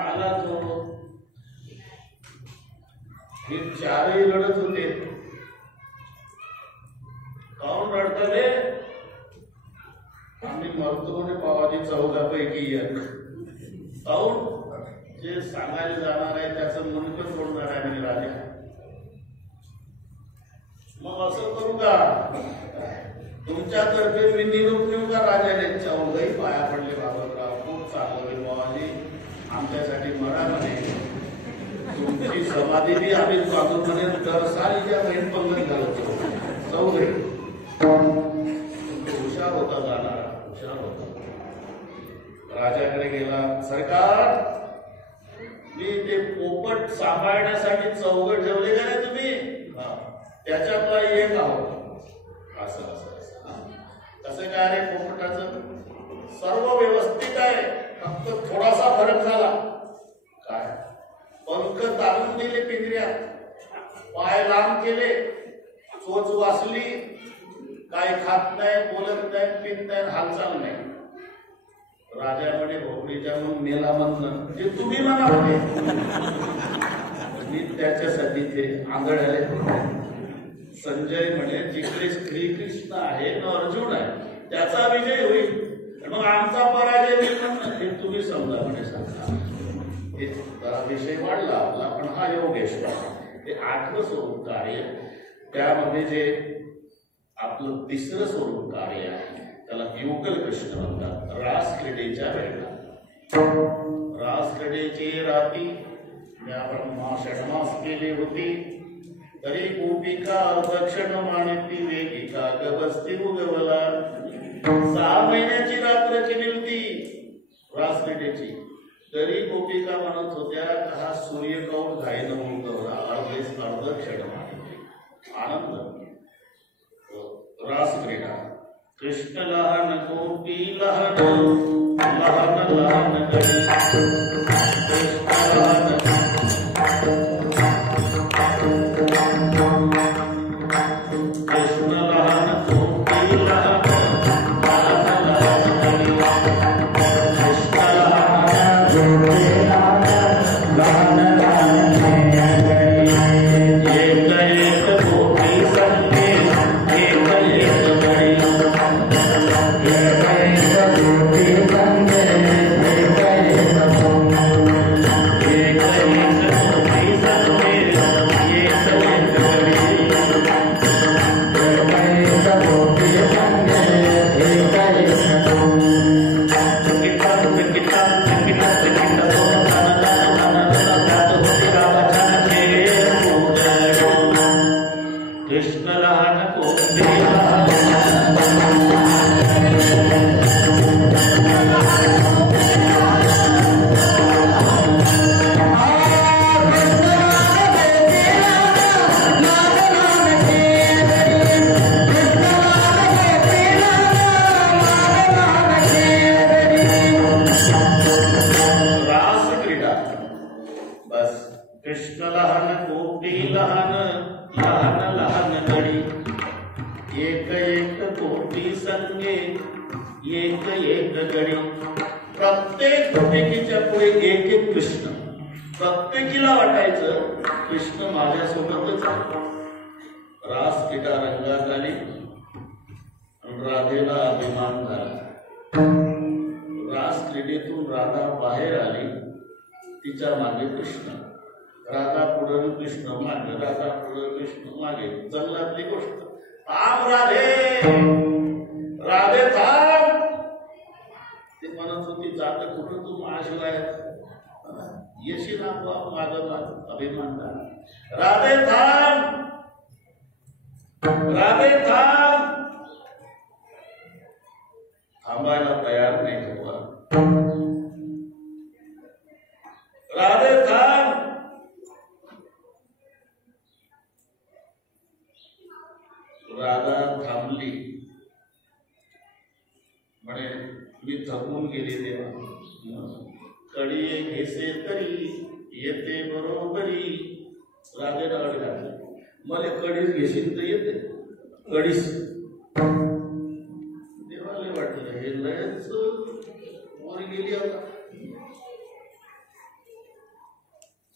आला तो. हे 4ही लढत होते. काहून रडतले. आम्ही मरतो म्हणे पावाजी 14पैकी एक. काहून जे सांगायला जाणार आहे त्याचं मुनकच सोडणार आहे म्हणजे राजा. मग असं करू का. तुमच्यातर्फे मी निरोप देऊ का राजाने. 14ही पाया पडले. बाबतराव खूप चांगलं बाबाजी, आमच्यासाठी मरा म्हणे. तुमची समाधी बी आम्ही बाजू म्हणे दर सालीच्या बहीण पंगत घालतो. 14ही हुशार होता. जाणारा हुशार होता. राजाकडे गेला. सरकार मी ते पोपट सांभाळण्यासाठी चौघ ठेवले का नाही तुम्ही. त्याच्यातला एक आहोत. असं असं असं कसं काय रे. पोपटाचं सर्व व्यवस्थित आहे. फक्त थोडासा फरक झाला. काय पंख ताणून दिले पिंजऱ्यात. पाय लांब केले. चोच वाचली. काय खात नाही, बोलत नाही, पित नाही, हालचाल नाही. राजा म्हणे भोपळीच्या मग मेला म्हणणं जे तुम्ही म्हणा होते. मी त्याच्यासाठी ते आंधळ्याले. संजय म्हणे जिकडे श्रीकृष्ण आहे न अर्जुन आहे त्याचा विजय होईल. मग आमचा पराजय होईल म्हणणं हे तुम्ही समजा म्हणे. सांगा विषय वाढला आपला. पण हा योगेश्वर हे 8वं स्वरूप कार्य. त्यामध्ये जे आपलं 3रं स्वरूप कार्य आहे त्याला युगल कृष्ण म्हणतात. रास क्रीडेच्या वेळेला. रास क्रीडेची राती या ब्रह्मा षडमास केली होती. तरी गोपिका अर्धक्षण मानिती वेगिका गवस्ती उगवला. 6 महिन्याची रात्र केली होती रास क्रीडेची. तरी गोपिका म्हणत होत्या हा सूर्य कौल घाईनं उगवला. अर्धक्षण मानिती. आनंद. रास क्रीडा. कृष्ण लहान गोपी लहान लहान लहान गडी. कृष्ण लहान कृष्ण लहान गोपी लहान लहान लहान गडी. कृष्ण लहान गोपी लहान लहान गडी. एक एक गोपी संगे एक एक गडी. एक एक गोपी संगे एक एक गडी. लहान कोटी लहान लहान लहान गडी एक एक कोटी संगे एक एक गडी प्रत्येक कोटीच्या पुढे एक एक कृष्ण प्रत्येकीला वाटायचं कृष्ण माझ्यासोबतच आहे रास क्रीडा रंगात आली राधेला अभिमान झाला रास क्रीडेतून राधा बाहेर आली तिच्या मागे कृष्ण राधा पुढे कृष्ण मागे राधा पुढे कृष्ण मागे जंगलातली गोष्ट थांब राधे राधे थांब ते म्हणत होती जात कुठं तू महाशिवाय येशी ना माझं अभिमान झाला राधे थांब राधे थांब थांबायला तयार नाही भगवान राधे थांब राधा थांबली म्हणे मी थकून गेली देवा कडी घेसे तरी येते बरोबरी राधेला कडी घातली मला कडीच घेशील तर येते कडीच देवाला वाटलं हे लयच वर गेली आता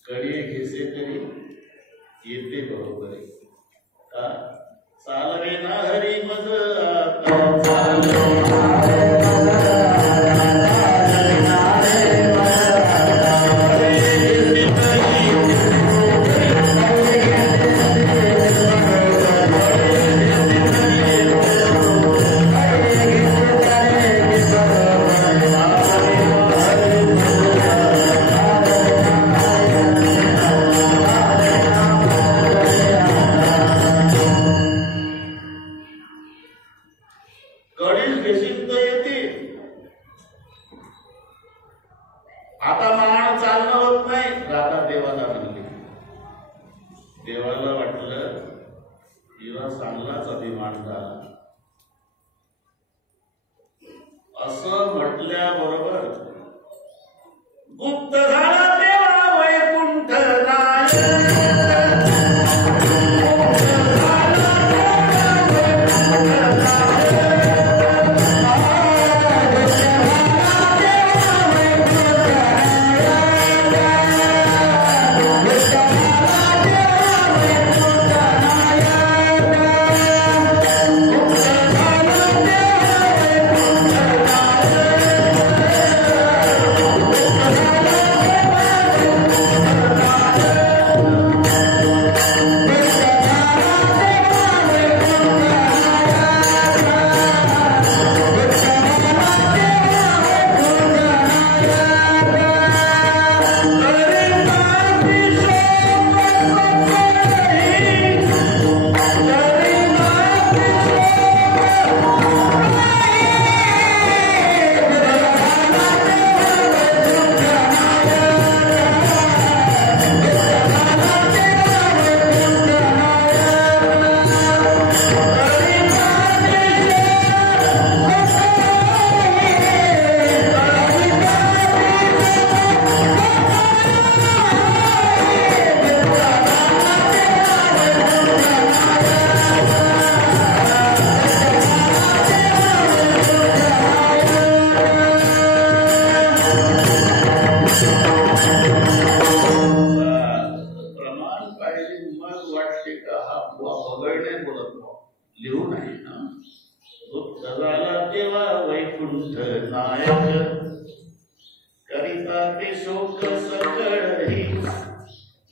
कडी घेसे तरी येते बरोबरी का चालवे ना हरी मज आता मान चालणं होत नाही राधा देवाला म्हणली देवाला वाटलं हिला चांगलाच अभिमान झाला असं म्हटल्याबरोबर गुप्त झाला देवा वैकुंठ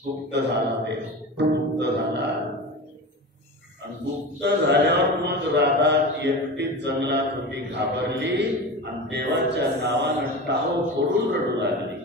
गुप्त झाला ते गुप्त झाला आणि गुप्त झाल्यावर मग राधा एकटीच जंगलात होती घाबरली आणि देवाच्या नावानं टाव फोडून रडू लागली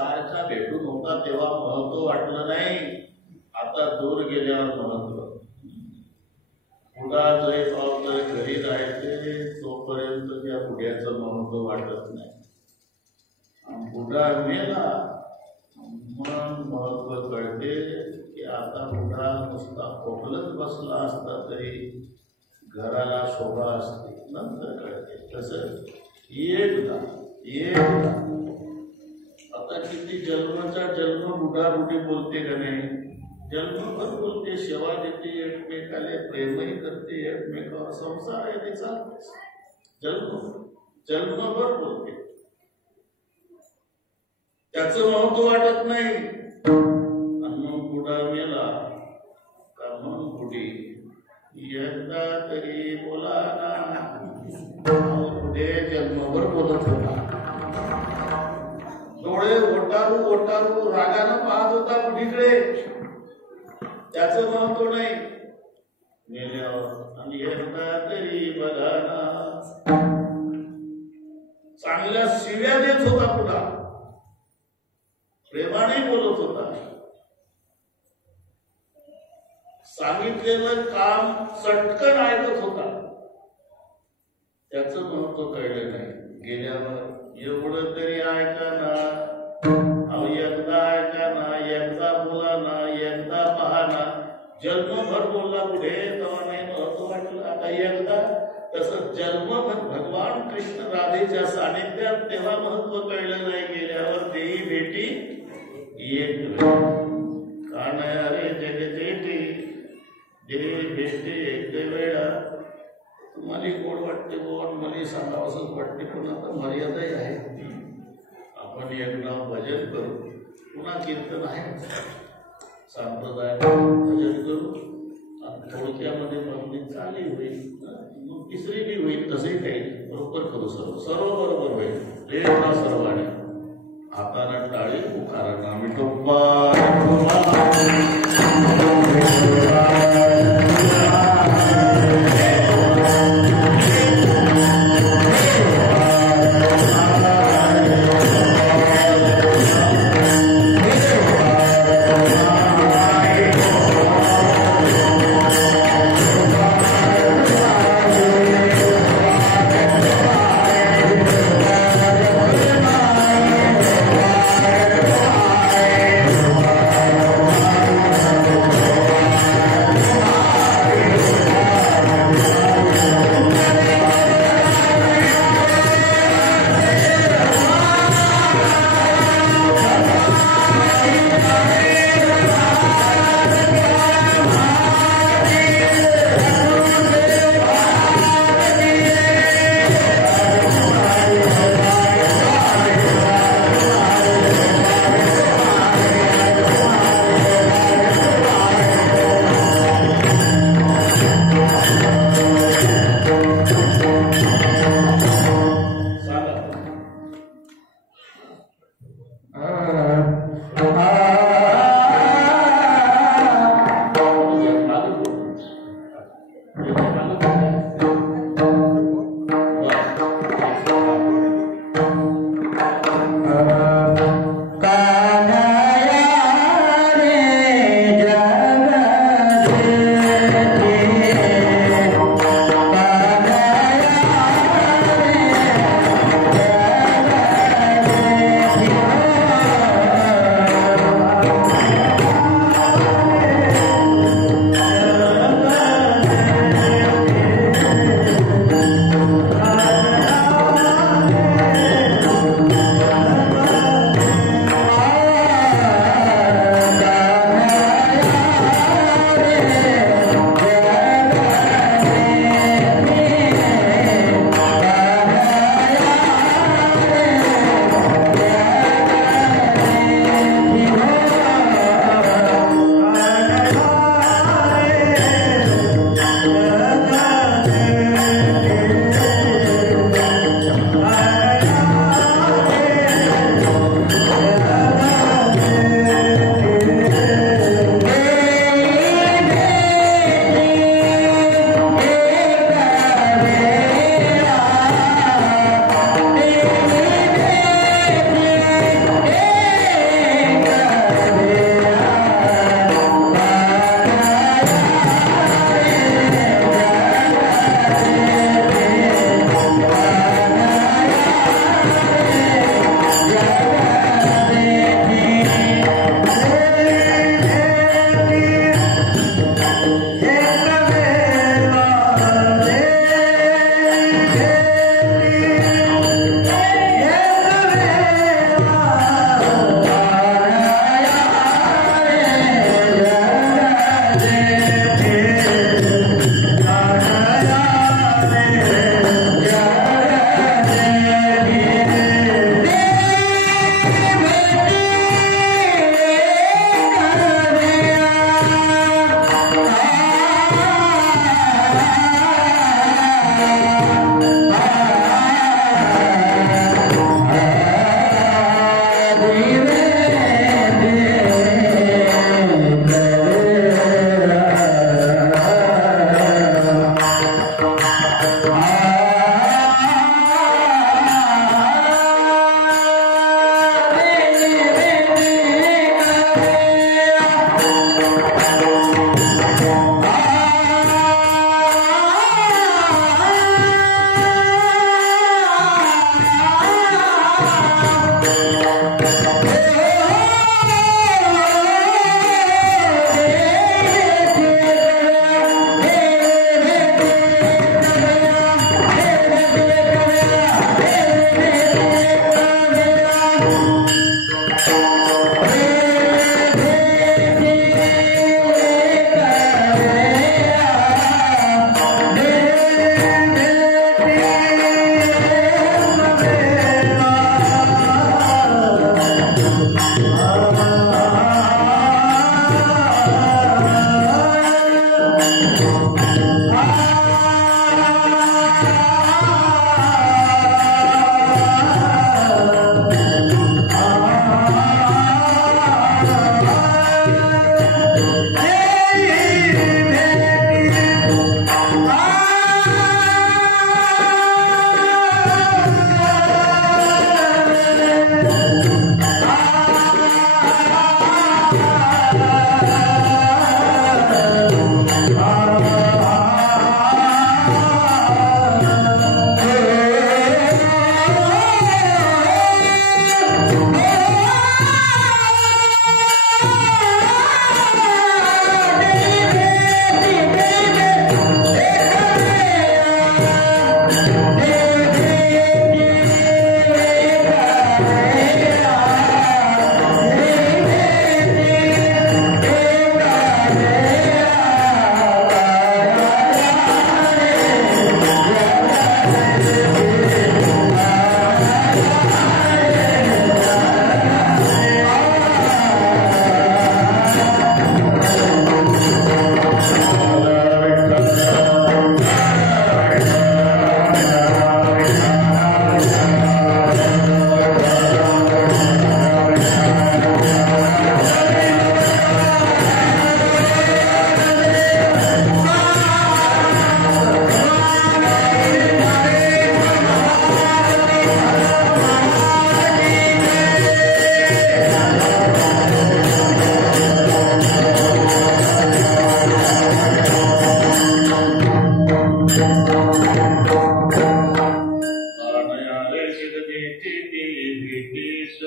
सारखा भेटून होता तेव्हा महत्व वाटलं नाही, आता दूर गेल्यावर महत्व. पुढा जय पावतोय घरी राहायचे तोपर्यंत त्या पुढ्याचं महत्व वाटत नाही. पुढा मेला मग महत्व कळते की आता पुढा नुसता खोकलच बसला असता तरी घराला शोभा असते. नंतर कळते तसं एकदा आता किती जन्माचा जन्म बुढा बुढी बोलते का नाही, जन्मभर बोलते, सेवा देते एकमेकाला, प्रेमही करते एकमेकावर, संसार आहे ते चालते जन्मभर बोलते. त्याचं महत्व वाटत नाही. आणि मग बुडा मेला का मग बुडी एकदा तरी बोला ना. पुढे जन्मभर बोलत होता, डोळे ओटारू रागानं पाहत होता बुढीकडे, त्याचं महत्व नाही. मेल्यावर आणि एकदा तरी बघा ना. चांगल्या शिव्या देत होता पुढा, प्रेमाने बोलत होता, सांगितलेलं काम चटकन ऐकत होता. त्याचं महत्व कळलं नाही. गेल्यावर एवढं तरी ऐका ना, एकदा ऐका ना, एकदा बोला ना, एकदा पहा ना. जन्मभर बोलला पुढे तेव्हा नाही महत्व वाटलं, आता एकदा. तसं जन्मभर भगवान कृष्ण राधेच्या सानिध्यात तेव्हा महत्व कळलं नाही. गेल्यावर देही भेटी एक कान अरे जगजेटी देही भेटे एक वेळा. तुम्हाला गोड वाटते गोड, मला सांगावं असंच वाटते, पण आता मर्यादाही आहे. आपण एकदा भजन करू, पुन्हा कीर्तन आहे, संप्रदाय भजन करू, आणि थोडक्यामध्ये मागणी चाली होईल, मग तिसरी बी होईल. तसंही काही बरोबर करू, सर्व बरोबर होईल. रेखा सर्वाने हाताला टाळी पुकारांना मिठोबा.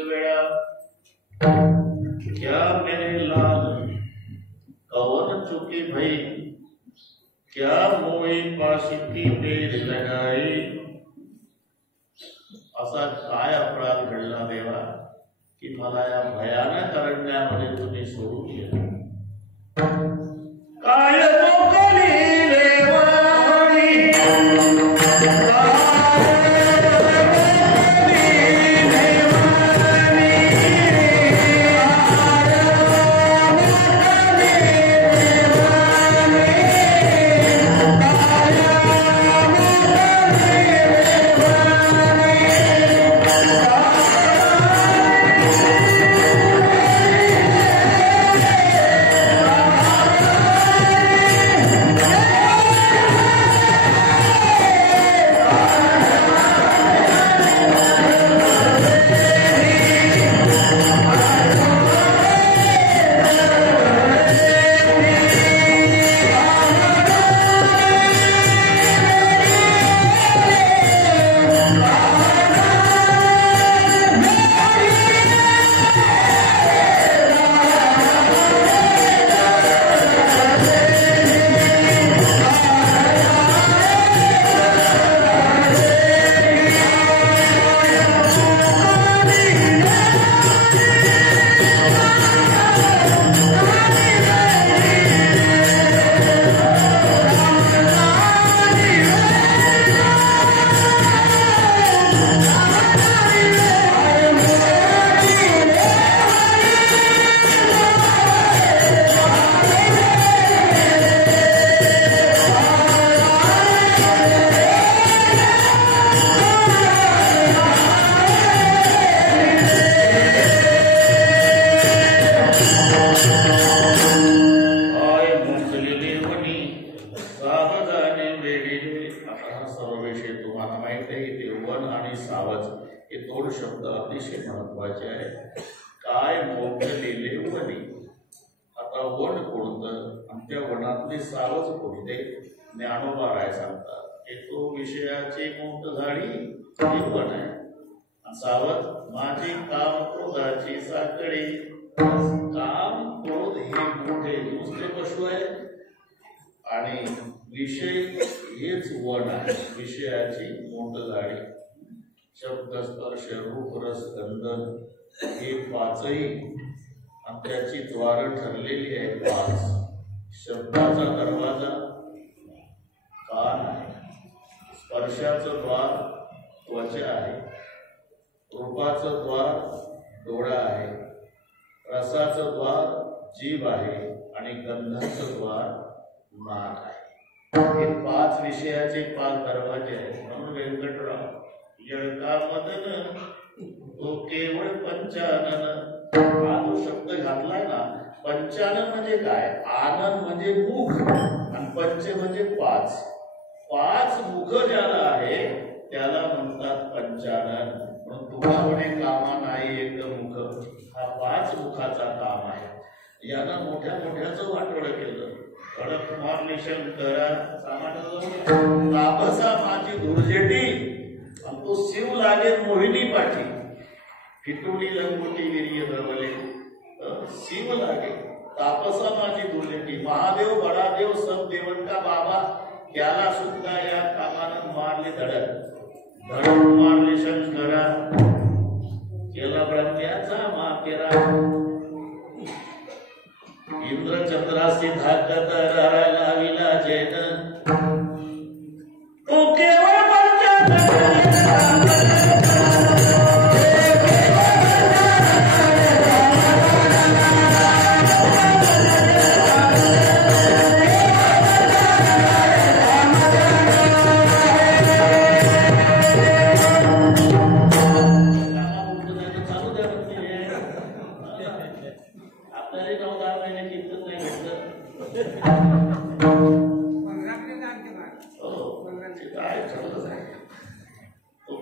वेळा क्या मेरे लाल कवन चुकी भई क्या मोई पाशी की बेर लगाई. असा काय अपराध घडला देवा की मला या भयानक अरण्यामध्ये तुम्ही सोडून गेला. काय मोकली रेवाणी शब्द अतिशय महत्वाचे आहे. काय मोकलेले वनी. आता वन कोणतं आणि त्या वनातले सावज कोणते ज्ञानोबा राय सांगतात की तो विषयाची मोठ झाडी हे वन आहे आणि सावज माझी काम क्रोधाची साखळी. काम क्रोध हे मोठे नुसते पशु आहे आणि विषय हेच वन आहे विषयाची मोठ झाडी. शब्द स्पर्श रूप रस गंध हे पाचही आणि त्याची द्वार ठरलेली आहे. पाच. शब्दाचा दरवाजा कान आहे, स्पर्शाचं द्वार त्वचा आहे, रूपाचं द्वार डोळा आहे, रसाचं द्वार जीभ आहे आणि गंधाचं द्वार नाक आहे. हे पाच विषयाचे पाच दरवाजे आहेत. म्हणून व्यंकटराव येळका मदन तो केवळ पंचानन हा जो शब्द घातलाय ना. पंचानन म्हणजे काय? आनंद म्हणजे मुख आणि पंच म्हणजे पाच. पाच मुख ज्याला आहे त्याला म्हणतात पंचानन. म्हणून तुका म्हणे कामा नाही एक मुख. हा पाच मुखाचा काम आहे. यानं मोठ्या मोठ्याचं वाटोळं केलं. कडक मारली शंकरा तापसा माझी धुरजेटी आणि तो शिव लागे मोहिनी पाठी. फिटुडी लंगोटी वीर्य धरवले शिव लागे तापसा माझी धुरजेटी. महादेव बडादेव सब देवन का बाबा त्याला सुद्धा या कामानं मारले धडक. धडक मारले शंकरा केला ब्रह्म्याचा माकेरा. इंद्रचंद्रासी धाकत लाविला जैन तो केवळ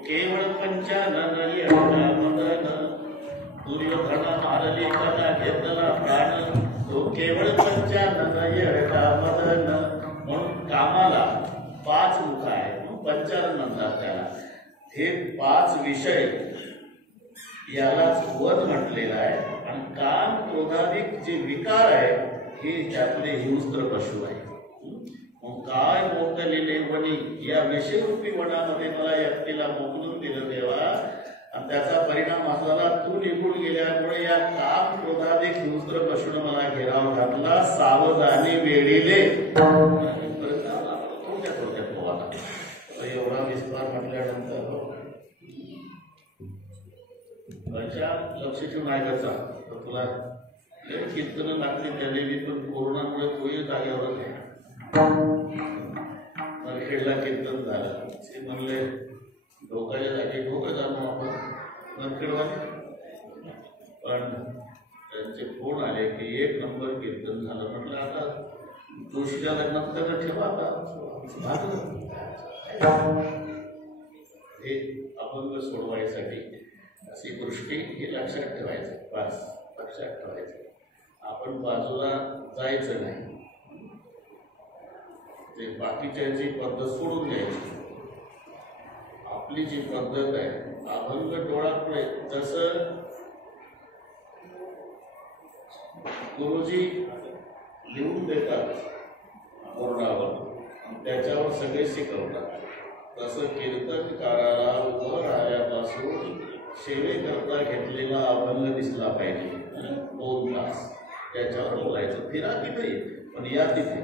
केवळ पंचानन येळका मदन. दुर्योधन मारली कला घेतला प्राण. तो केवळ पंचानन येळका मदन. म्हणून कामाला पाच मुख आहेत. पंचानन म्हणतात त्याला. हे पाच विषय यालाच वन म्हटलेलं आहे. आणि काम क्रोधाधिक जे विकार आहे हे त्यातले हिंस्त्र पशु आहे. मग काय मोकलेले वनी, या विषयरूपी वनामध्ये मला एकटीला मोकलून दिलं देवा, आणि त्याचा परिणाम असा झाला तू निघून गेल्यामुळे या काम क्रोधाधिक हिंस्त्र पशुनं मला घेराव घातला. सावधानी वेळीले थोडक्यात पोहाना. एवढा विस्तार म्हटल्यानंतर लक्ष ठेवून ऐकायचा. तर तुला कीर्तन लागली त्या देवी, पण कोरोनामुळे तोही जागेवर आहे. खेळला कीर्तन झालं, ते म्हणले डोकाच्या जागी डोकं जाणू आपण नरखेडवाले. पण त्यांचे फोन आले की 1 नंबर कीर्तन झालं. म्हटलं आता जोशीच्या लग्नात त्याला ठेवा. आता हे अभंग सोडवायसाठी अशी गोष्टी हे लक्षात ठेवायचं. बस लक्षात ठेवायचं. आपण बाजूला जायचं नाही. ते बाकीच्यांची पद्धत सोडून द्यायची. आपली जी पद्धत आहे अभंग डोळ्यापुढे, जसं गुरुजी लिहून देतात बोर्डावर, त्याच्यावर सगळे शिकवतात, तसं कीर्तनकाराला उभं राहिल्यापासून सेवेकरता घेतलेला अभंग दिसला पाहिजे. 2 तास त्याच्यावर बोलायचं. फिरा तिथे पण या तिथे.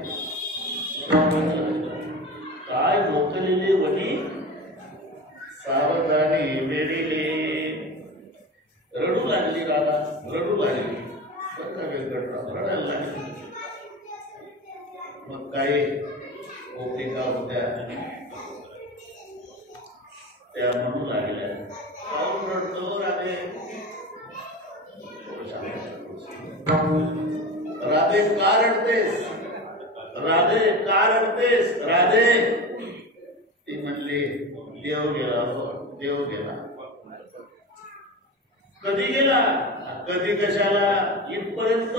काय मोकलेले वनी सावधानी वेळेले. रडू लागली राधा, रडू लागली. रडायला लागली. मग काय गोपिका होत्या त्या म्हणू लागल्या, पाऊल रडतो राधे. राधे का रडतेस, राधे का रडतेस राधे. ती म्हणली देव गेला, देव गेला. कधी गेला, कधी कशाला, इथपर्यंत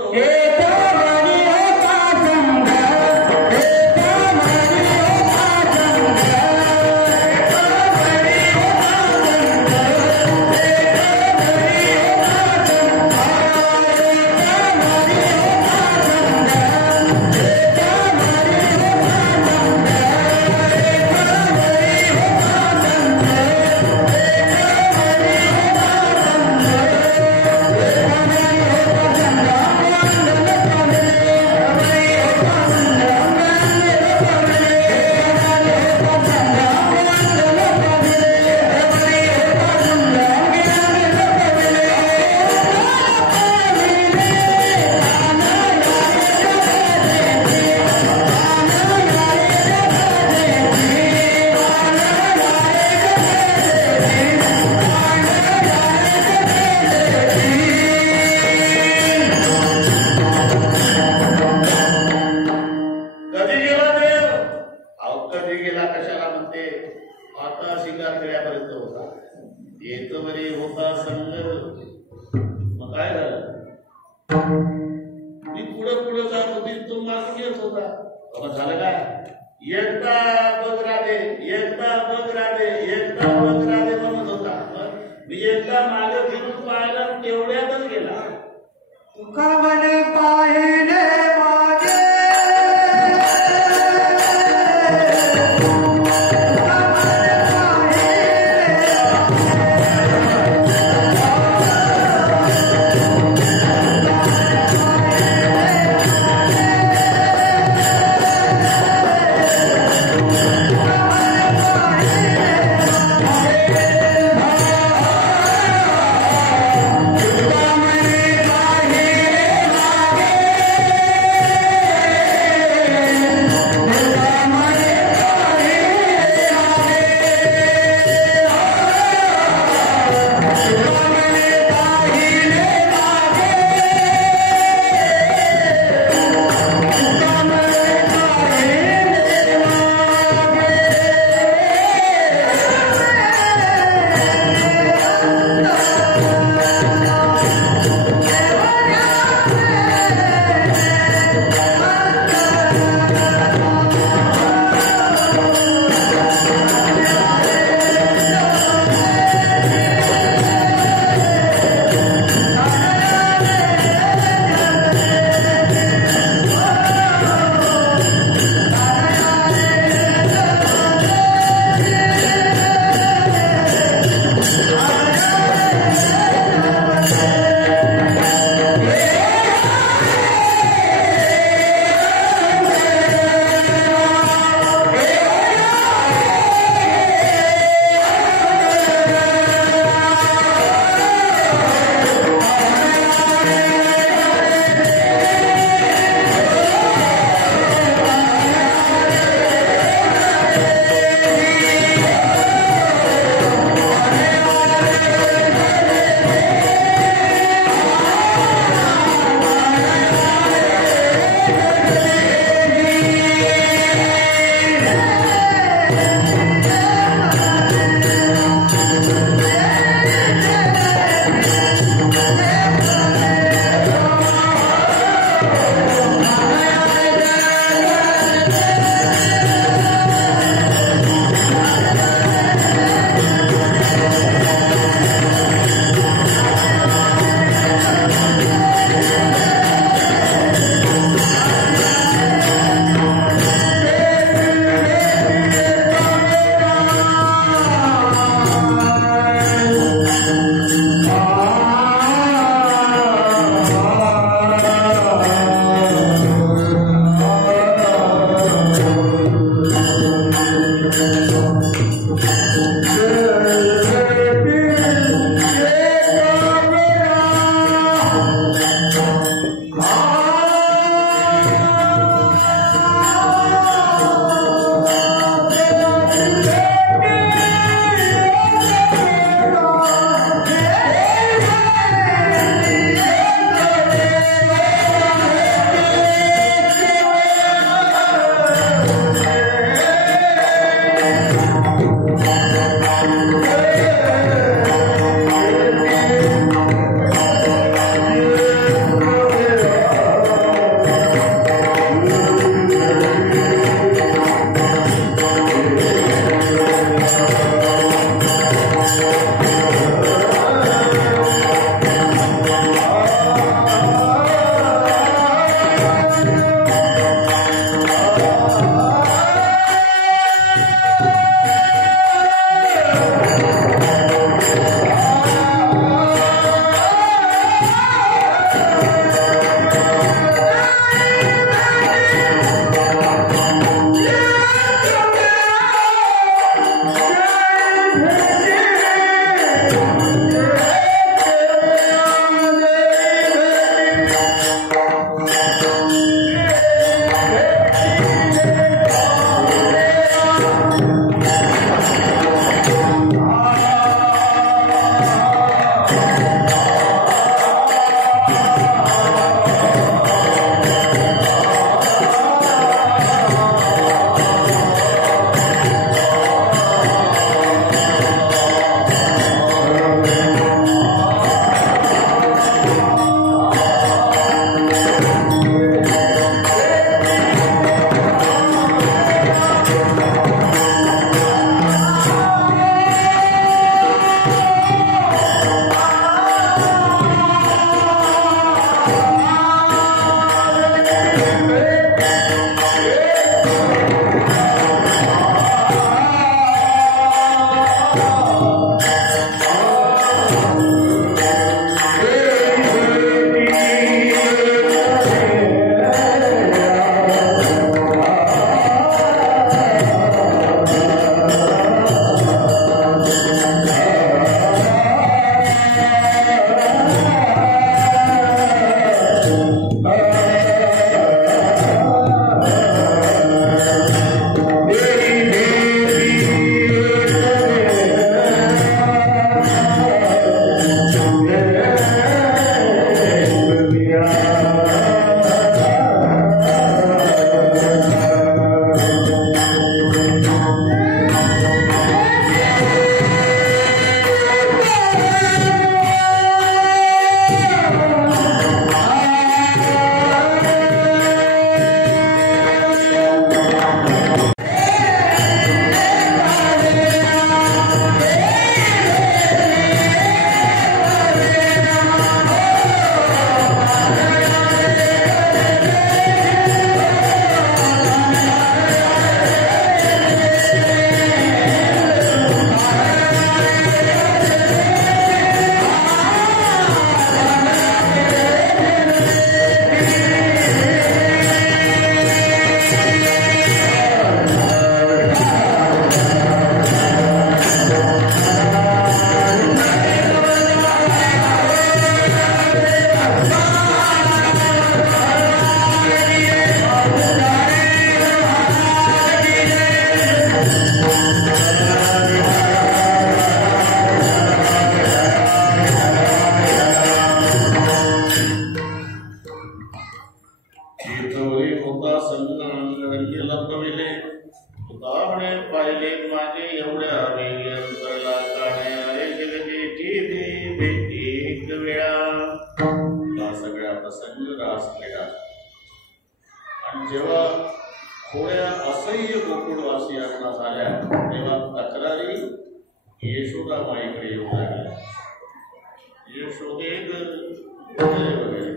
पाहुणे पाहिले माझे एवढ्या वेळी अंतरला काणे अरे जगदेची देवे एक वेळा. हा सगळ्या प्रसंग रास केला. आणि जेव्हा थोड्या असह्य गोकुळवासियांना झाल्या तेव्हा तक्रारी यशोदामाईकडे येऊ लागल्या. यशोदे वगैरे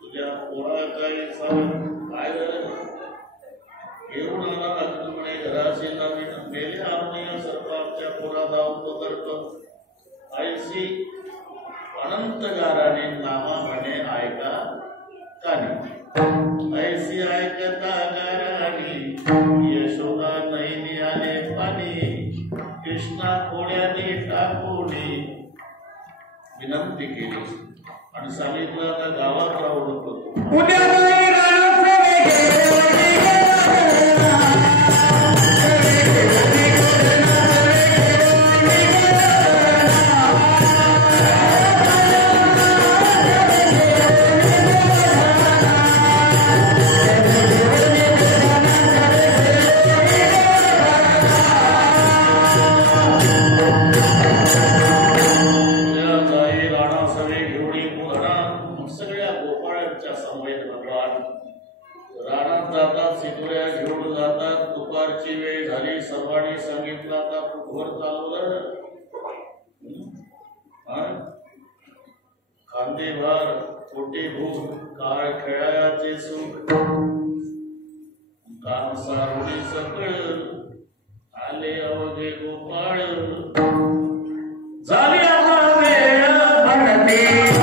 तुझ्या पोरा काय काय झालं येऊन आला लागतो म्हणे घराशी लागेल मेले आम्ही सरकारच्या पोरा धावून पकडतो ऐशी अनंत गाराने नामा म्हणे ऐका कानी ऐसी ऐकता गाराणी यशोदा नाही निघाले पाणी कृष्णा कोड्याने टाकूनी विनंती केली आणि सांगितलं आता गावात राहू नको. रानात जातात सिंदुऱ्या घेऊन जातात. दुपारची वेळ झाली सर्वांनी सांगितलं आता कुठवर चालवलं खांदेभार कोटे भूक काळ खेळायाचे सुख काम सारुडी सकळ आले अवघे गोपाळ झाली आता वेळ म्हणते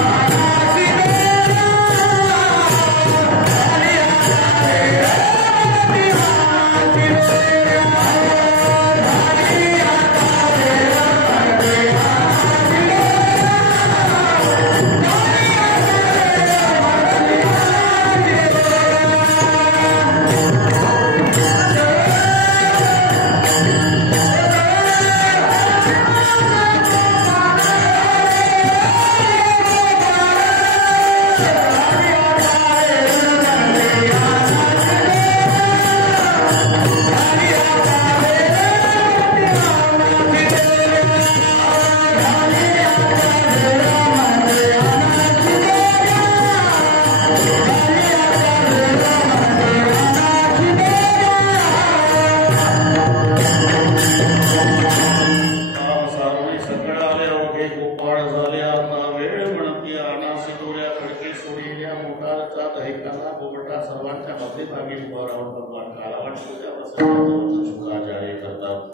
सर्वांच्या मध्यभागी उभा राहून भगवान कालावाट शुक्राचार्य करतात.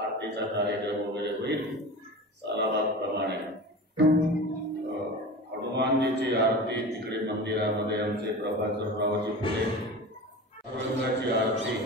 आरतीचा कार्यक्रम वगैरे होईल सालाबादप्रमाणे. हनुमानजीची आरती तिकडे मंदिरामध्ये आमचे प्रभाकर रावजी फुले रंगाची आरती